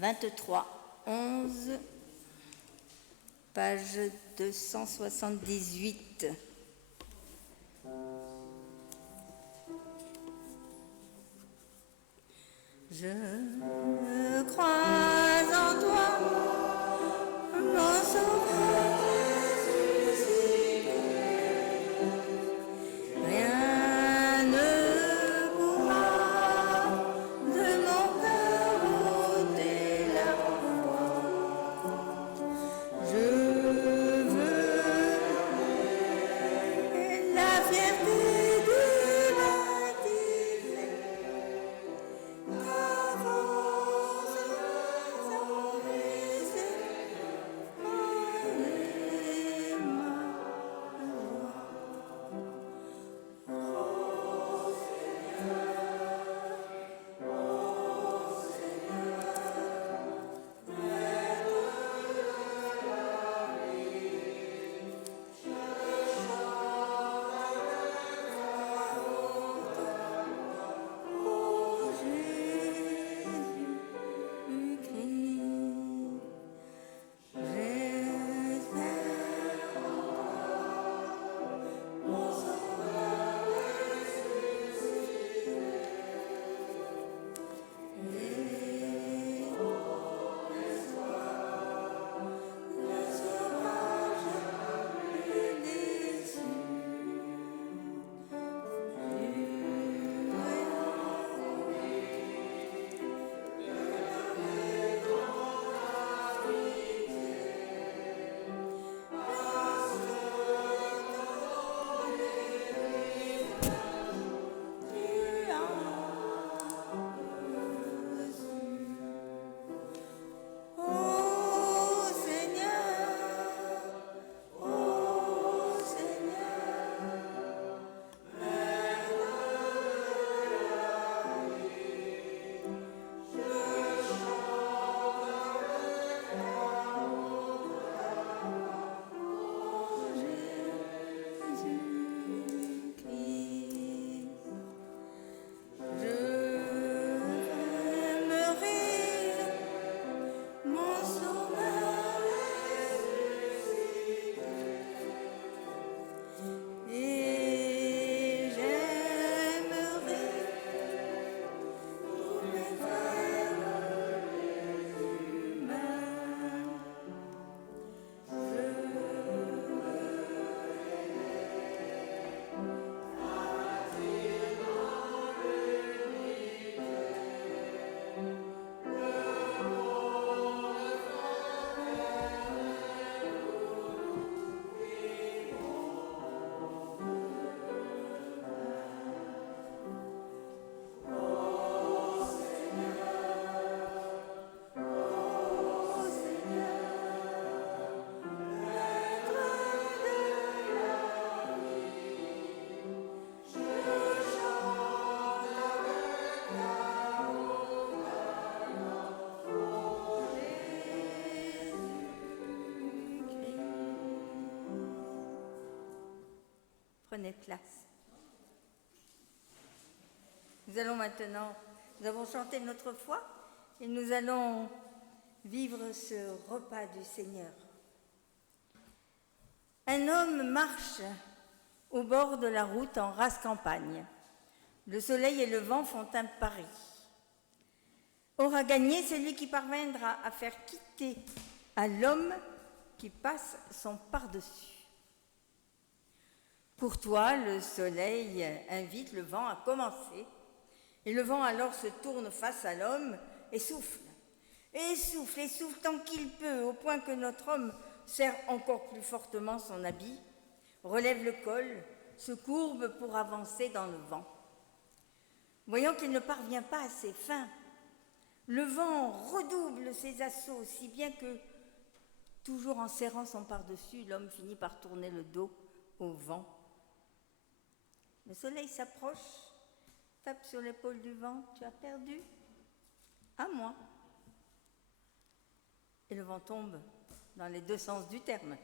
23-11, page 278. Je crois en toi, mon Sauveur ressuscité. Rien ne pourra de mon cœur ôter la foi. Je veux la fierté du baptême. Ta force sans première classe. Nous allons maintenant, nous avons chanté notre foi et nous allons vivre ce repas du Seigneur. Un homme marche au bord de la route en rase campagne. Le soleil et le vent font un pari. Aura gagné celui qui parviendra à faire quitter à l'homme qui passe son par-dessus. Pour toi, le soleil invite le vent à commencer, et le vent alors se tourne face à l'homme et souffle. Et souffle, et souffle tant qu'il peut, au point que notre homme serre encore plus fortement son habit, relève le col, se courbe pour avancer dans le vent. Voyant qu'il ne parvient pas à ses fins, le vent redouble ses assauts, si bien que, toujours en serrant son par-dessus, l'homme finit par tourner le dos au vent. Le soleil s'approche, tape sur l'épaule du vent. Tu as perdu? À moi. Et le vent tombe dans les deux sens du terme.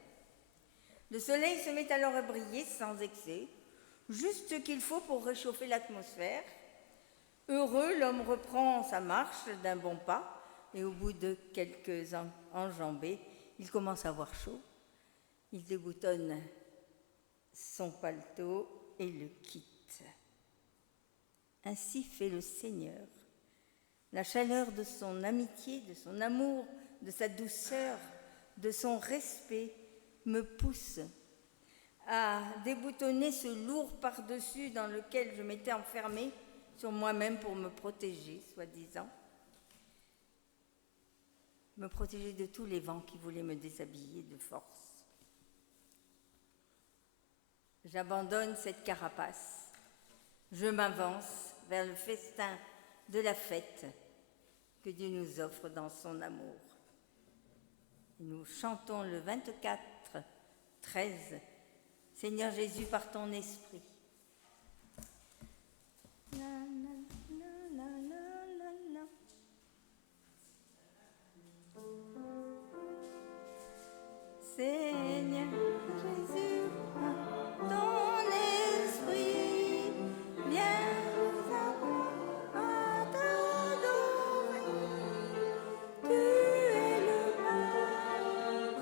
Le soleil se met alors à briller sans excès, juste ce qu'il faut pour réchauffer l'atmosphère. Heureux, l'homme reprend sa marche d'un bon pas et au bout de quelques enjambées, il commence à avoir chaud. Il déboutonne son paletot et le quitte. Ainsi fait le Seigneur. La chaleur de son amitié, de son amour, de sa douceur, de son respect me pousse à déboutonner ce lourd par-dessus dans lequel je m'étais enfermée sur moi-même pour me protéger, soi-disant. Me protéger de tous les vents qui voulaient me déshabiller de force. J'abandonne cette carapace. Je m'avance vers le festin de la fête que Dieu nous offre dans son amour. Nous chantons le 24, 13, Seigneur Jésus, par ton esprit. Na, na, na, na, na, na. Seigneur Jésus, par ton esprit, viens nous avoir à t'adorer. Tu es le pain,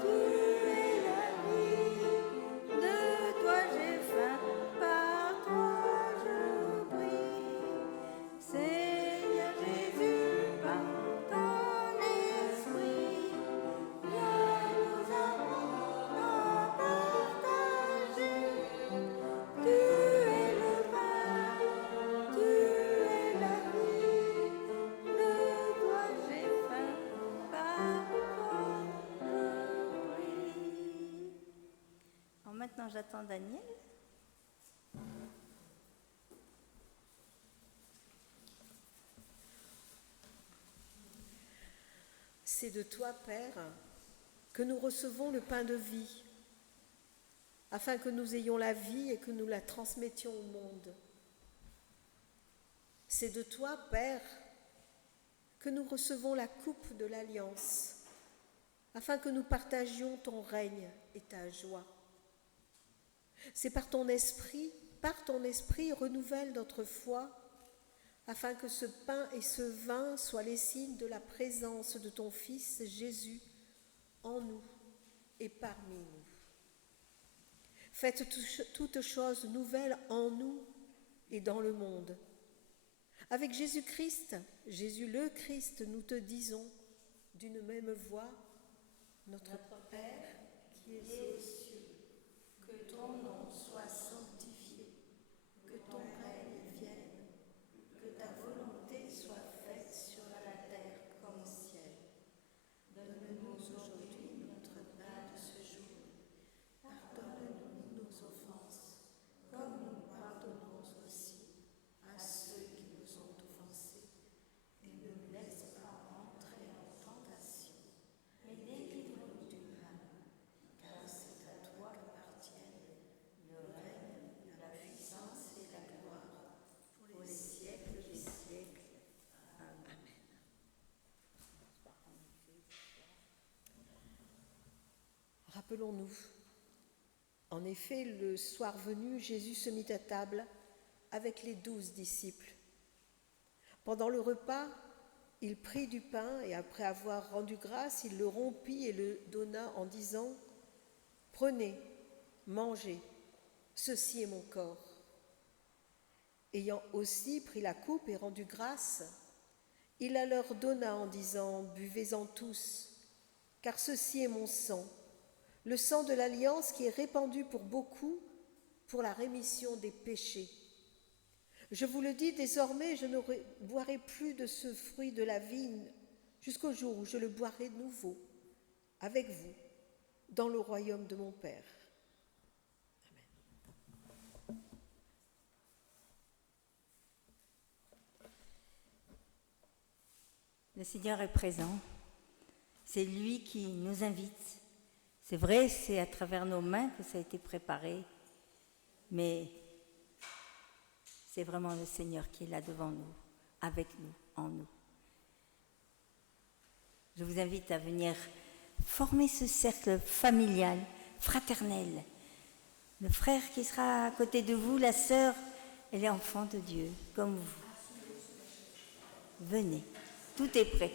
tu es la vie, de toi j'ai faim, par toi je prie. Seigneur Jésus, par ton esprit, viens nous avoir à partager. Tu es le pain, tu es la vie, de toi j'ai faim, par toi je prie. Alors maintenant j'attends Daniel. C'est de toi, Père, que nous recevons le pain de vie, afin que nous ayons la vie et que nous la transmettions au monde. C'est de toi, Père, que nous recevons la coupe de l'Alliance, afin que nous partagions ton règne et ta joie. C'est par ton esprit, renouvelle notre foi, afin que ce pain et ce vin soient les signes de la présence de ton Fils Jésus en nous et parmi nous. Faites toutes choses nouvelles en nous et dans le monde. Avec Jésus-Christ, Jésus le Christ, nous te disons d'une même voix, Notre Père qui es aux cieux, que ton nom soit sanctifié, que ton règne vienne, que ta volonté soit faite sur la terre comme au ciel. Donne-nous aujourd'hui notre pain de ce jour. Pardonne-nous nos offenses, comme nous pardonnons aussi à ceux qui nous ont offensés. Et ne nous laisse pas entrer en tentation, mais délivre-nous du mal, car c'est à toi qu'appartiennent le règne, la puissance et la gloire, pour les siècles des siècles. Amen. Rappelons-nous, En effet, le soir venu, Jésus se mit à table avec les 12 disciples. Pendant le repas, il prit du pain et après avoir rendu grâce, il le rompit et le donna en disant « Prenez, mangez, ceci est mon corps. » Ayant aussi pris la coupe et rendu grâce, il la leur donna en disant « Buvez-en tous, car ceci est mon sang, le sang de l'alliance qui est répandu pour beaucoup pour la rémission des péchés. Je vous le dis, désormais, je ne boirai plus de ce fruit de la vigne jusqu'au jour où je le boirai de nouveau avec vous dans le royaume de mon Père. » Amen. Le Seigneur est présent. C'est lui qui nous invite. C'est vrai, c'est à travers nos mains que ça a été préparé, mais c'est vraiment le Seigneur qui est là devant nous, avec nous, en nous. Je vous invite à venir former ce cercle familial, fraternel. Le frère qui sera à côté de vous, la sœur, elle est enfant de Dieu, comme vous. Venez, tout est prêt.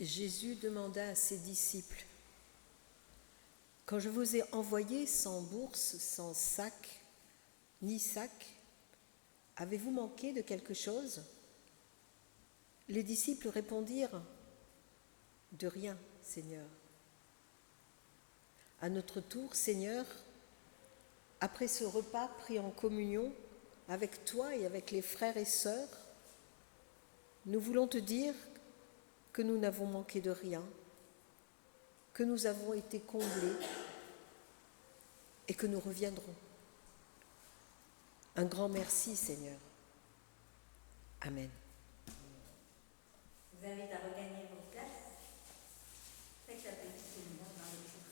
Jésus demanda à ses disciples, « Quand je vous ai envoyés sans bourse, sans sac, ni sac, avez-vous manqué de quelque chose ?» Les disciples répondirent, « De rien, Seigneur. » À notre tour, Seigneur, après ce repas pris en communion avec toi et avec les frères et sœurs, nous voulons te dire que nous n'avons manqué de rien, que nous avons été comblés et que nous reviendrons. Un grand merci, Seigneur. Amen. Je vous invite à regagner vos places. Faites la petite Seigneur dans le jour.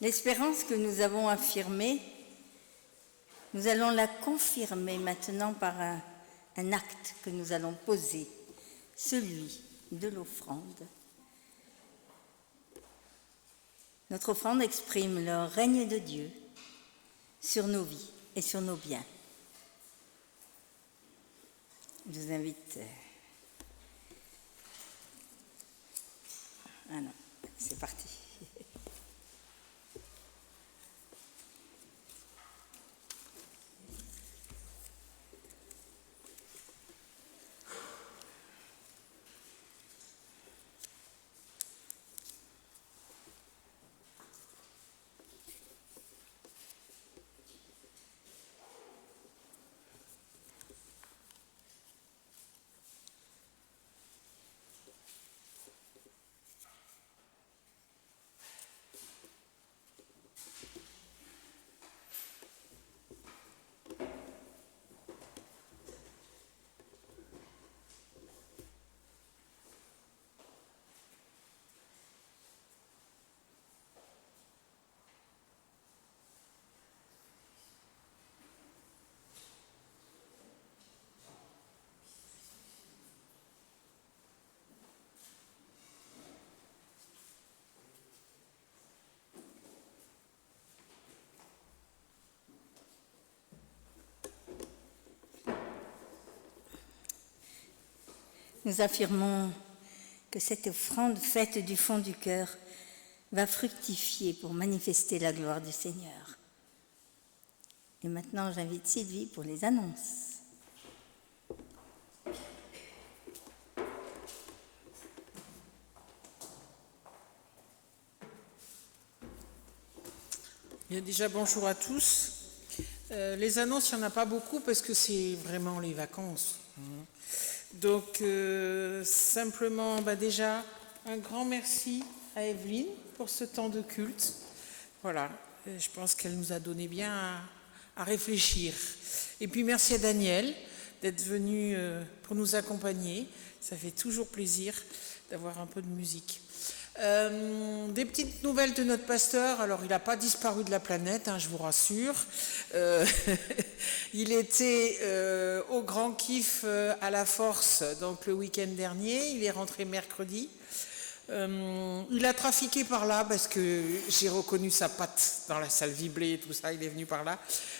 L'espérance que nous avons affirmée, nous allons la confirmer maintenant par un acte que nous allons poser, celui de l'offrande. Notre offrande exprime le règne de Dieu sur nos vies et sur nos biens. Je vous invite... Ah non, c'est parti. Nous affirmons que cette offrande faite du fond du cœur va fructifier pour manifester la gloire du Seigneur. Et maintenant, j'invite Sylvie pour les annonces. Bien, déjà, bonjour à tous. Les annonces, il n'y en a pas beaucoup parce que c'est vraiment les vacances. Donc, simplement, déjà, un grand merci à Evelyne pour ce temps de culte. Voilà, je pense qu'elle nous a donné bien à réfléchir. Et puis, merci à Daniel d'être venu pour nous accompagner. Ça fait toujours plaisir d'avoir un peu de musique. Des petites nouvelles de notre pasteur. Alors, il n'a pas disparu de la planète, je vous rassure. Il était au Grand Kiff à la Force, donc le week-end dernier. Il est rentré mercredi. Il a trafiqué par là parce que j'ai reconnu sa patte dans la salle viblée et tout ça. Il est venu par là.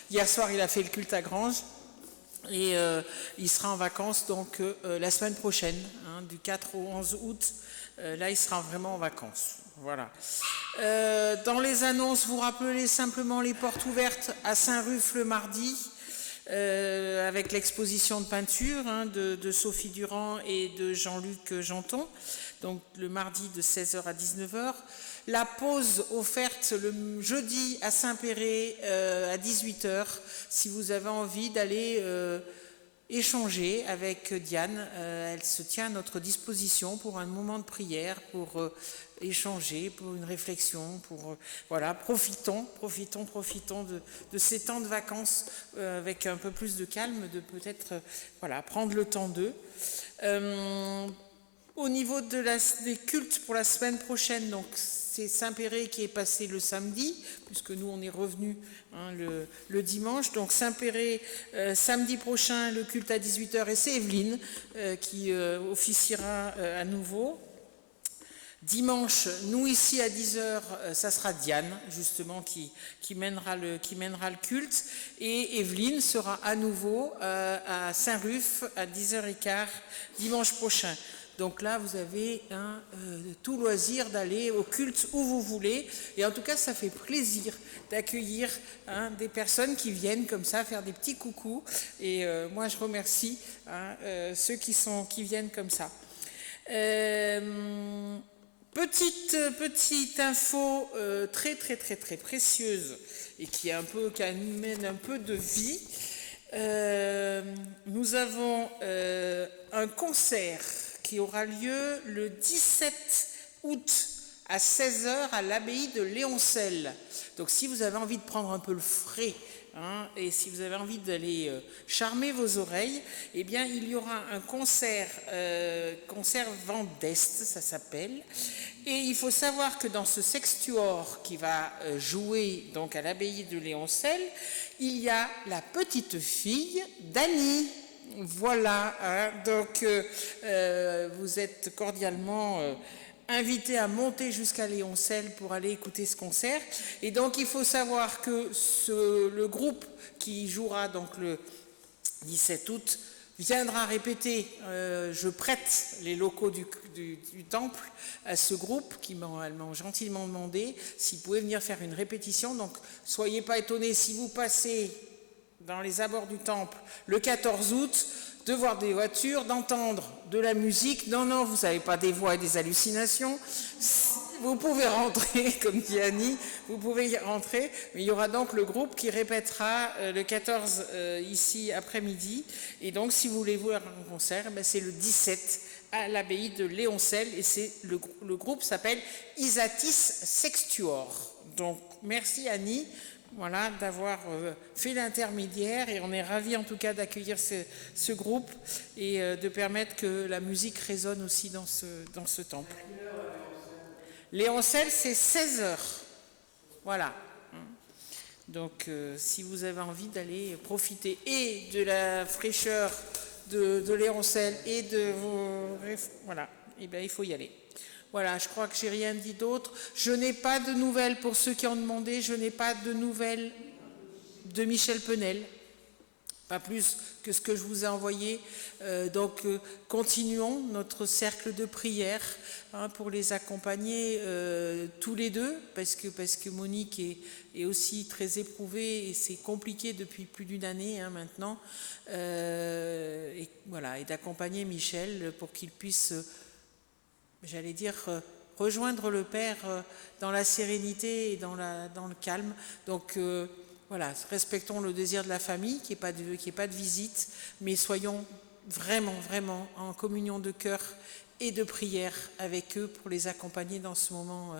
Hier soir, il a fait le culte à Grange. Et il sera en vacances donc la semaine prochaine, du 4 au 11 août. Là, il sera vraiment en vacances. Voilà. Dans les annonces, vous rappelez simplement les portes ouvertes à Saint-Ruf le mardi, avec l'exposition de peinture de Sophie Durand et de Jean-Luc Janton, donc le mardi de 16h à 19h. La pause offerte le jeudi à Saint-Péret à 18h, si vous avez envie d'aller échanger avec Diane. Elle se tient à notre disposition pour un moment de prière, pour échanger, pour une réflexion, pour voilà, profitons de ces temps de vacances avec un peu plus de calme, de peut-être voilà, prendre le temps d'eux. Au niveau des cultes pour la semaine prochaine, donc c'est Saint-Péret qui est passé le samedi, puisque nous on est revenus le dimanche. Donc Saint-Péret, samedi prochain, le culte à 18h, et c'est Evelyne qui officiera à nouveau. Dimanche, nous ici à 10h, ça sera Diane justement qui mènera le culte, et Evelyne sera à nouveau à Saint-Ruf à 10h15 dimanche prochain. Donc là, vous avez tout loisir d'aller au culte où vous voulez. Et en tout cas, ça fait plaisir d'accueillir des personnes qui viennent comme ça faire des petits coucous. Et moi, je remercie ceux qui viennent comme ça. Petite info très précieuse et qui amène un peu de vie. Nous avons un concert qui aura lieu le 17 août à 16h à l'abbaye de Léoncel. Donc si vous avez envie de prendre un peu le frais, et si vous avez envie d'aller charmer vos oreilles, eh bien il y aura un concert Vent d'Est, ça s'appelle. Et il faut savoir que dans ce sextuor qui va jouer donc à l'abbaye de Léoncel, il y a la petite fille d'Annie. Voilà, donc vous êtes cordialement invités à monter jusqu'à Léoncel pour aller écouter ce concert. Et donc il faut savoir que le groupe qui jouera donc le 17 août viendra répéter, je prête les locaux du temple à ce groupe qui m'ont gentiment demandé s'ils pouvaient venir faire une répétition. Donc soyez pas étonnés si vous passez dans les abords du temple le 14 août, de voir des voitures, d'entendre de la musique. Non, vous n'avez pas des voix et des hallucinations. Vous pouvez rentrer, comme dit Annie, vous pouvez rentrer, mais il y aura donc le groupe qui répétera le 14 ici après-midi. Et donc, si vous voulez voir un concert, c'est le 17 à l'abbaye de Léoncel, et le groupe s'appelle Isatis Sextuor. Donc, merci Annie. Voilà, d'avoir fait l'intermédiaire, et on est ravis en tout cas d'accueillir ce groupe et de permettre que la musique résonne aussi dans ce temple. Léoncel, c'est 16h. Voilà. Donc si vous avez envie d'aller profiter et de la fraîcheur de Léoncel et de vos... Voilà, et bien il faut y aller. Voilà, je crois que j'ai rien dit d'autre. Je n'ai pas de nouvelles, pour ceux qui ont demandé, je n'ai pas de nouvelles de Michel Penel. Pas plus que ce que je vous ai envoyé. Donc, continuons notre cercle de prière pour les accompagner tous les deux, parce que Monique est aussi très éprouvée et c'est compliqué depuis plus d'une année maintenant. Et voilà, et d'accompagner Michel pour qu'il puisse... j'allais dire, rejoindre le Père dans la sérénité et dans le calme. Donc voilà, respectons le désir de la famille, qu'il n'y ait pas de visite, mais soyons vraiment en communion de cœur et de prière avec eux pour les accompagner dans ce moment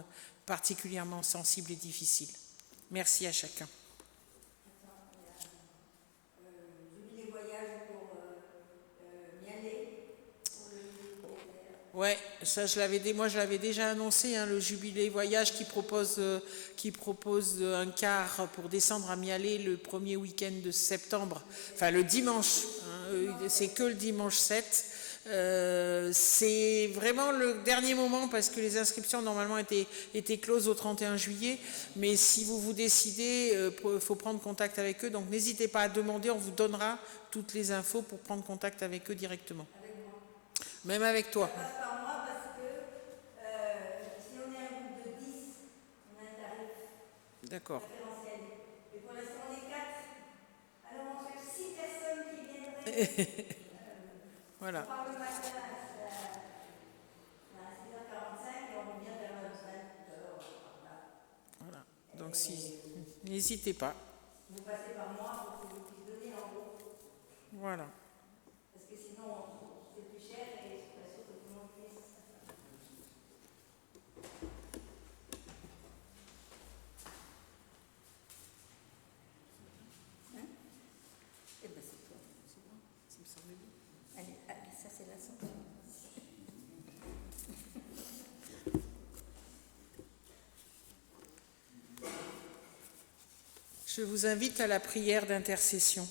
particulièrement sensible et difficile. Merci à chacun. Ouais, ça je l'avais déjà annoncé, le jubilé voyage qui propose un car pour descendre à Mialet le premier week-end de septembre, enfin le dimanche, c'est que le dimanche 7. C'est vraiment le dernier moment parce que les inscriptions normalement étaient closes au 31 juillet, mais si vous décidez, il faut prendre contact avec eux, donc n'hésitez pas à demander, on vous donnera toutes les infos pour prendre contact avec eux directement. Avec moi. Même avec toi. D'accord. Et pour l'instant, on est 4. Alors, on fait 6 personnes qui viendraient. Voilà. On part le matin à 6h45 et on revient vers 20h. Voilà. Donc, n'hésitez pas. Vous passez par moi pour que vous puissiez donner en gros. Voilà. Je vous invite à la prière d'intercession.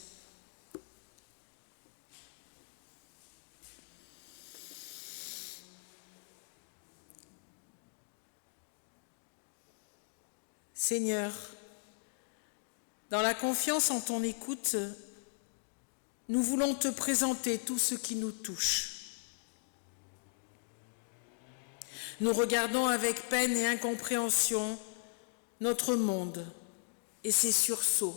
Seigneur, dans la confiance en ton écoute, nous voulons te présenter tout ce qui nous touche. Nous regardons avec peine et incompréhension notre monde et ses sursauts.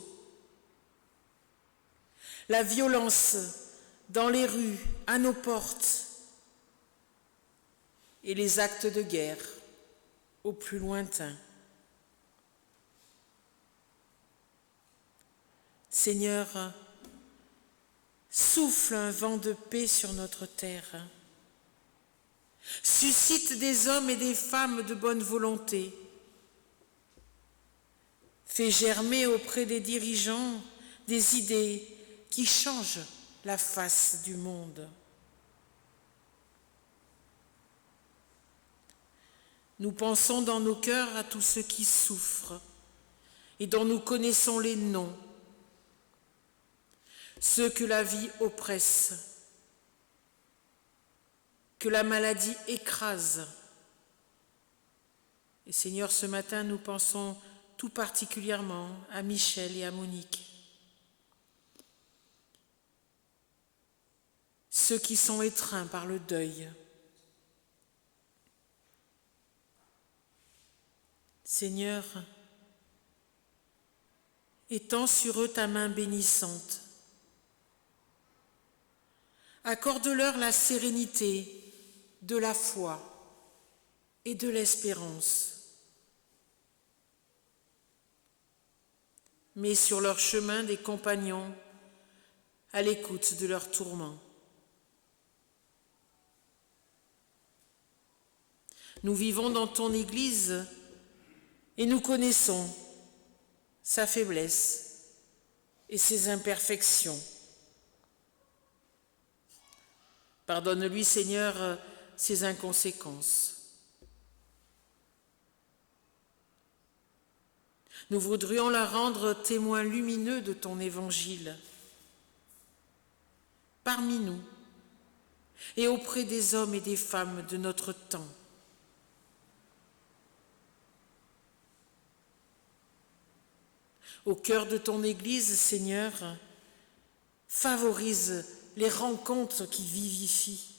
La violence dans les rues, à nos portes, et les actes de guerre au plus lointain. Seigneur, souffle un vent de paix sur notre terre. Suscite des hommes et des femmes de bonne volonté. Fais germer auprès des dirigeants des idées qui changent la face du monde. Nous pensons dans nos cœurs à tous ceux qui souffrent et dont nous connaissons les noms, ceux que la vie oppresse, que la maladie écrase. Et Seigneur, ce matin, nous pensons tout particulièrement à Michel et à Monique, ceux qui sont étreints par le deuil. Seigneur, étends sur eux ta main bénissante. Accorde-leur la sérénité de la foi et de l'espérance. Mets sur leur chemin des compagnons à l'écoute de leurs tourments. Nous vivons dans ton Église et nous connaissons sa faiblesse et ses imperfections. Pardonne-lui, Seigneur, ses inconséquences. Nous voudrions la rendre témoin lumineux de ton évangile, parmi nous et auprès des hommes et des femmes de notre temps. Au cœur de ton Église, Seigneur, favorise les rencontres qui vivifient.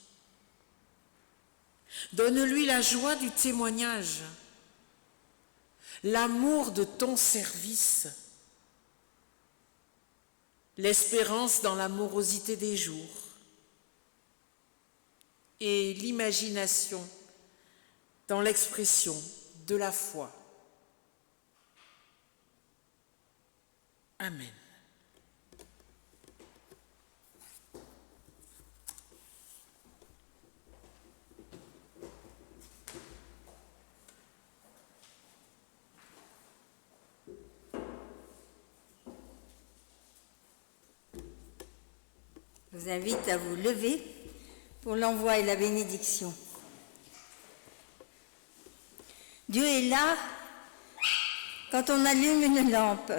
Donne-lui la joie du témoignage, l'amour de ton service, l'espérance dans l'amorosité des jours et l'imagination dans l'expression de la foi. Amen. Je vous invite à vous lever pour l'envoi et la bénédiction. Dieu est là quand on allume une lampe.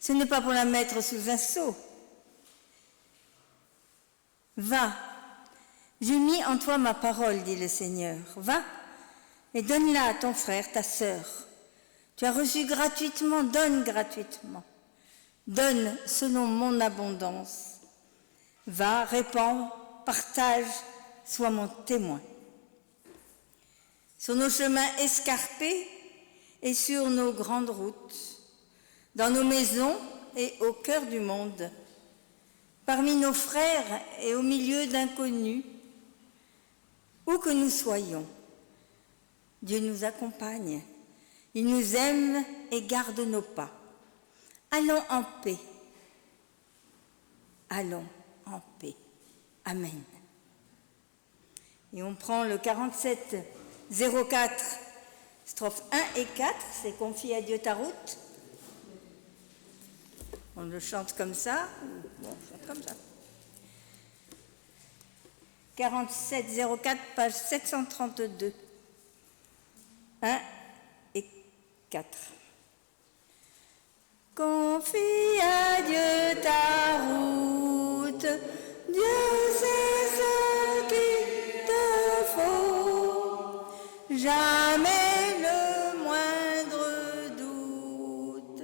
Ce n'est pas pour la mettre sous un seau. Va, j'ai mis en toi ma parole, dit le Seigneur. Va et donne-la à ton frère, ta sœur. Tu as reçu gratuitement, donne gratuitement. Donne selon mon abondance. Va, répands, partage, sois mon témoin. Sur nos chemins escarpés et sur nos grandes routes, dans nos maisons et au cœur du monde, parmi nos frères et au milieu d'inconnus, où que nous soyons, Dieu nous accompagne, il nous aime et garde nos pas. Allons en paix. Allons en paix. Amen. Et on prend le 47-04, strophes 1 et 4, c'est « Confie à Dieu ta route ». On le chante comme ça, ou on chante comme ça. 47-04, page 732. 1 et 4. Confie à Dieu ta route, Dieu sait ce qu'il te faut, jamais le moindre doute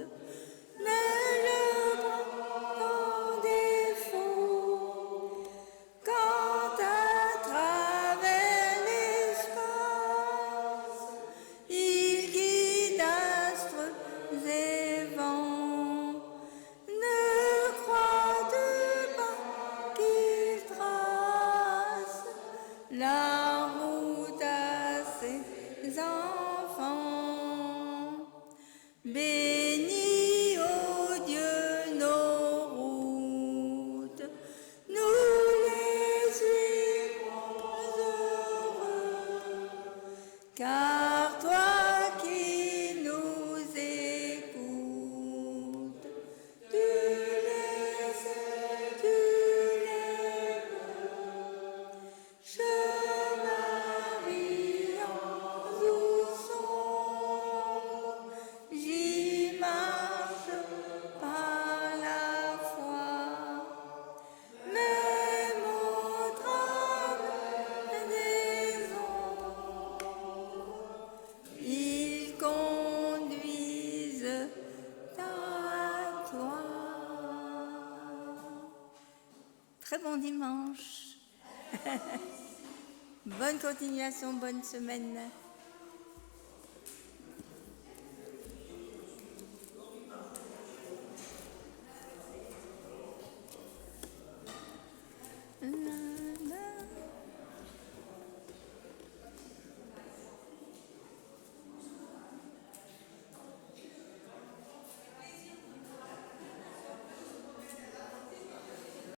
ne le prend en défaut. Quand à travers l'espace, il guide astres et vents, ne crois-tu pas qu'il trace la route à ses enfants? Bénis, ô Dieu, nos routes, nous les suivrons heureux, car toi qui nous écoutes, tu les sais, tu les veux. Chemin brillant ou sombre, j'y marche par la foi. Même au travers des ombres, ils conduisent à toi. Très bon dimanche. Bonne continuation, bonne semaine.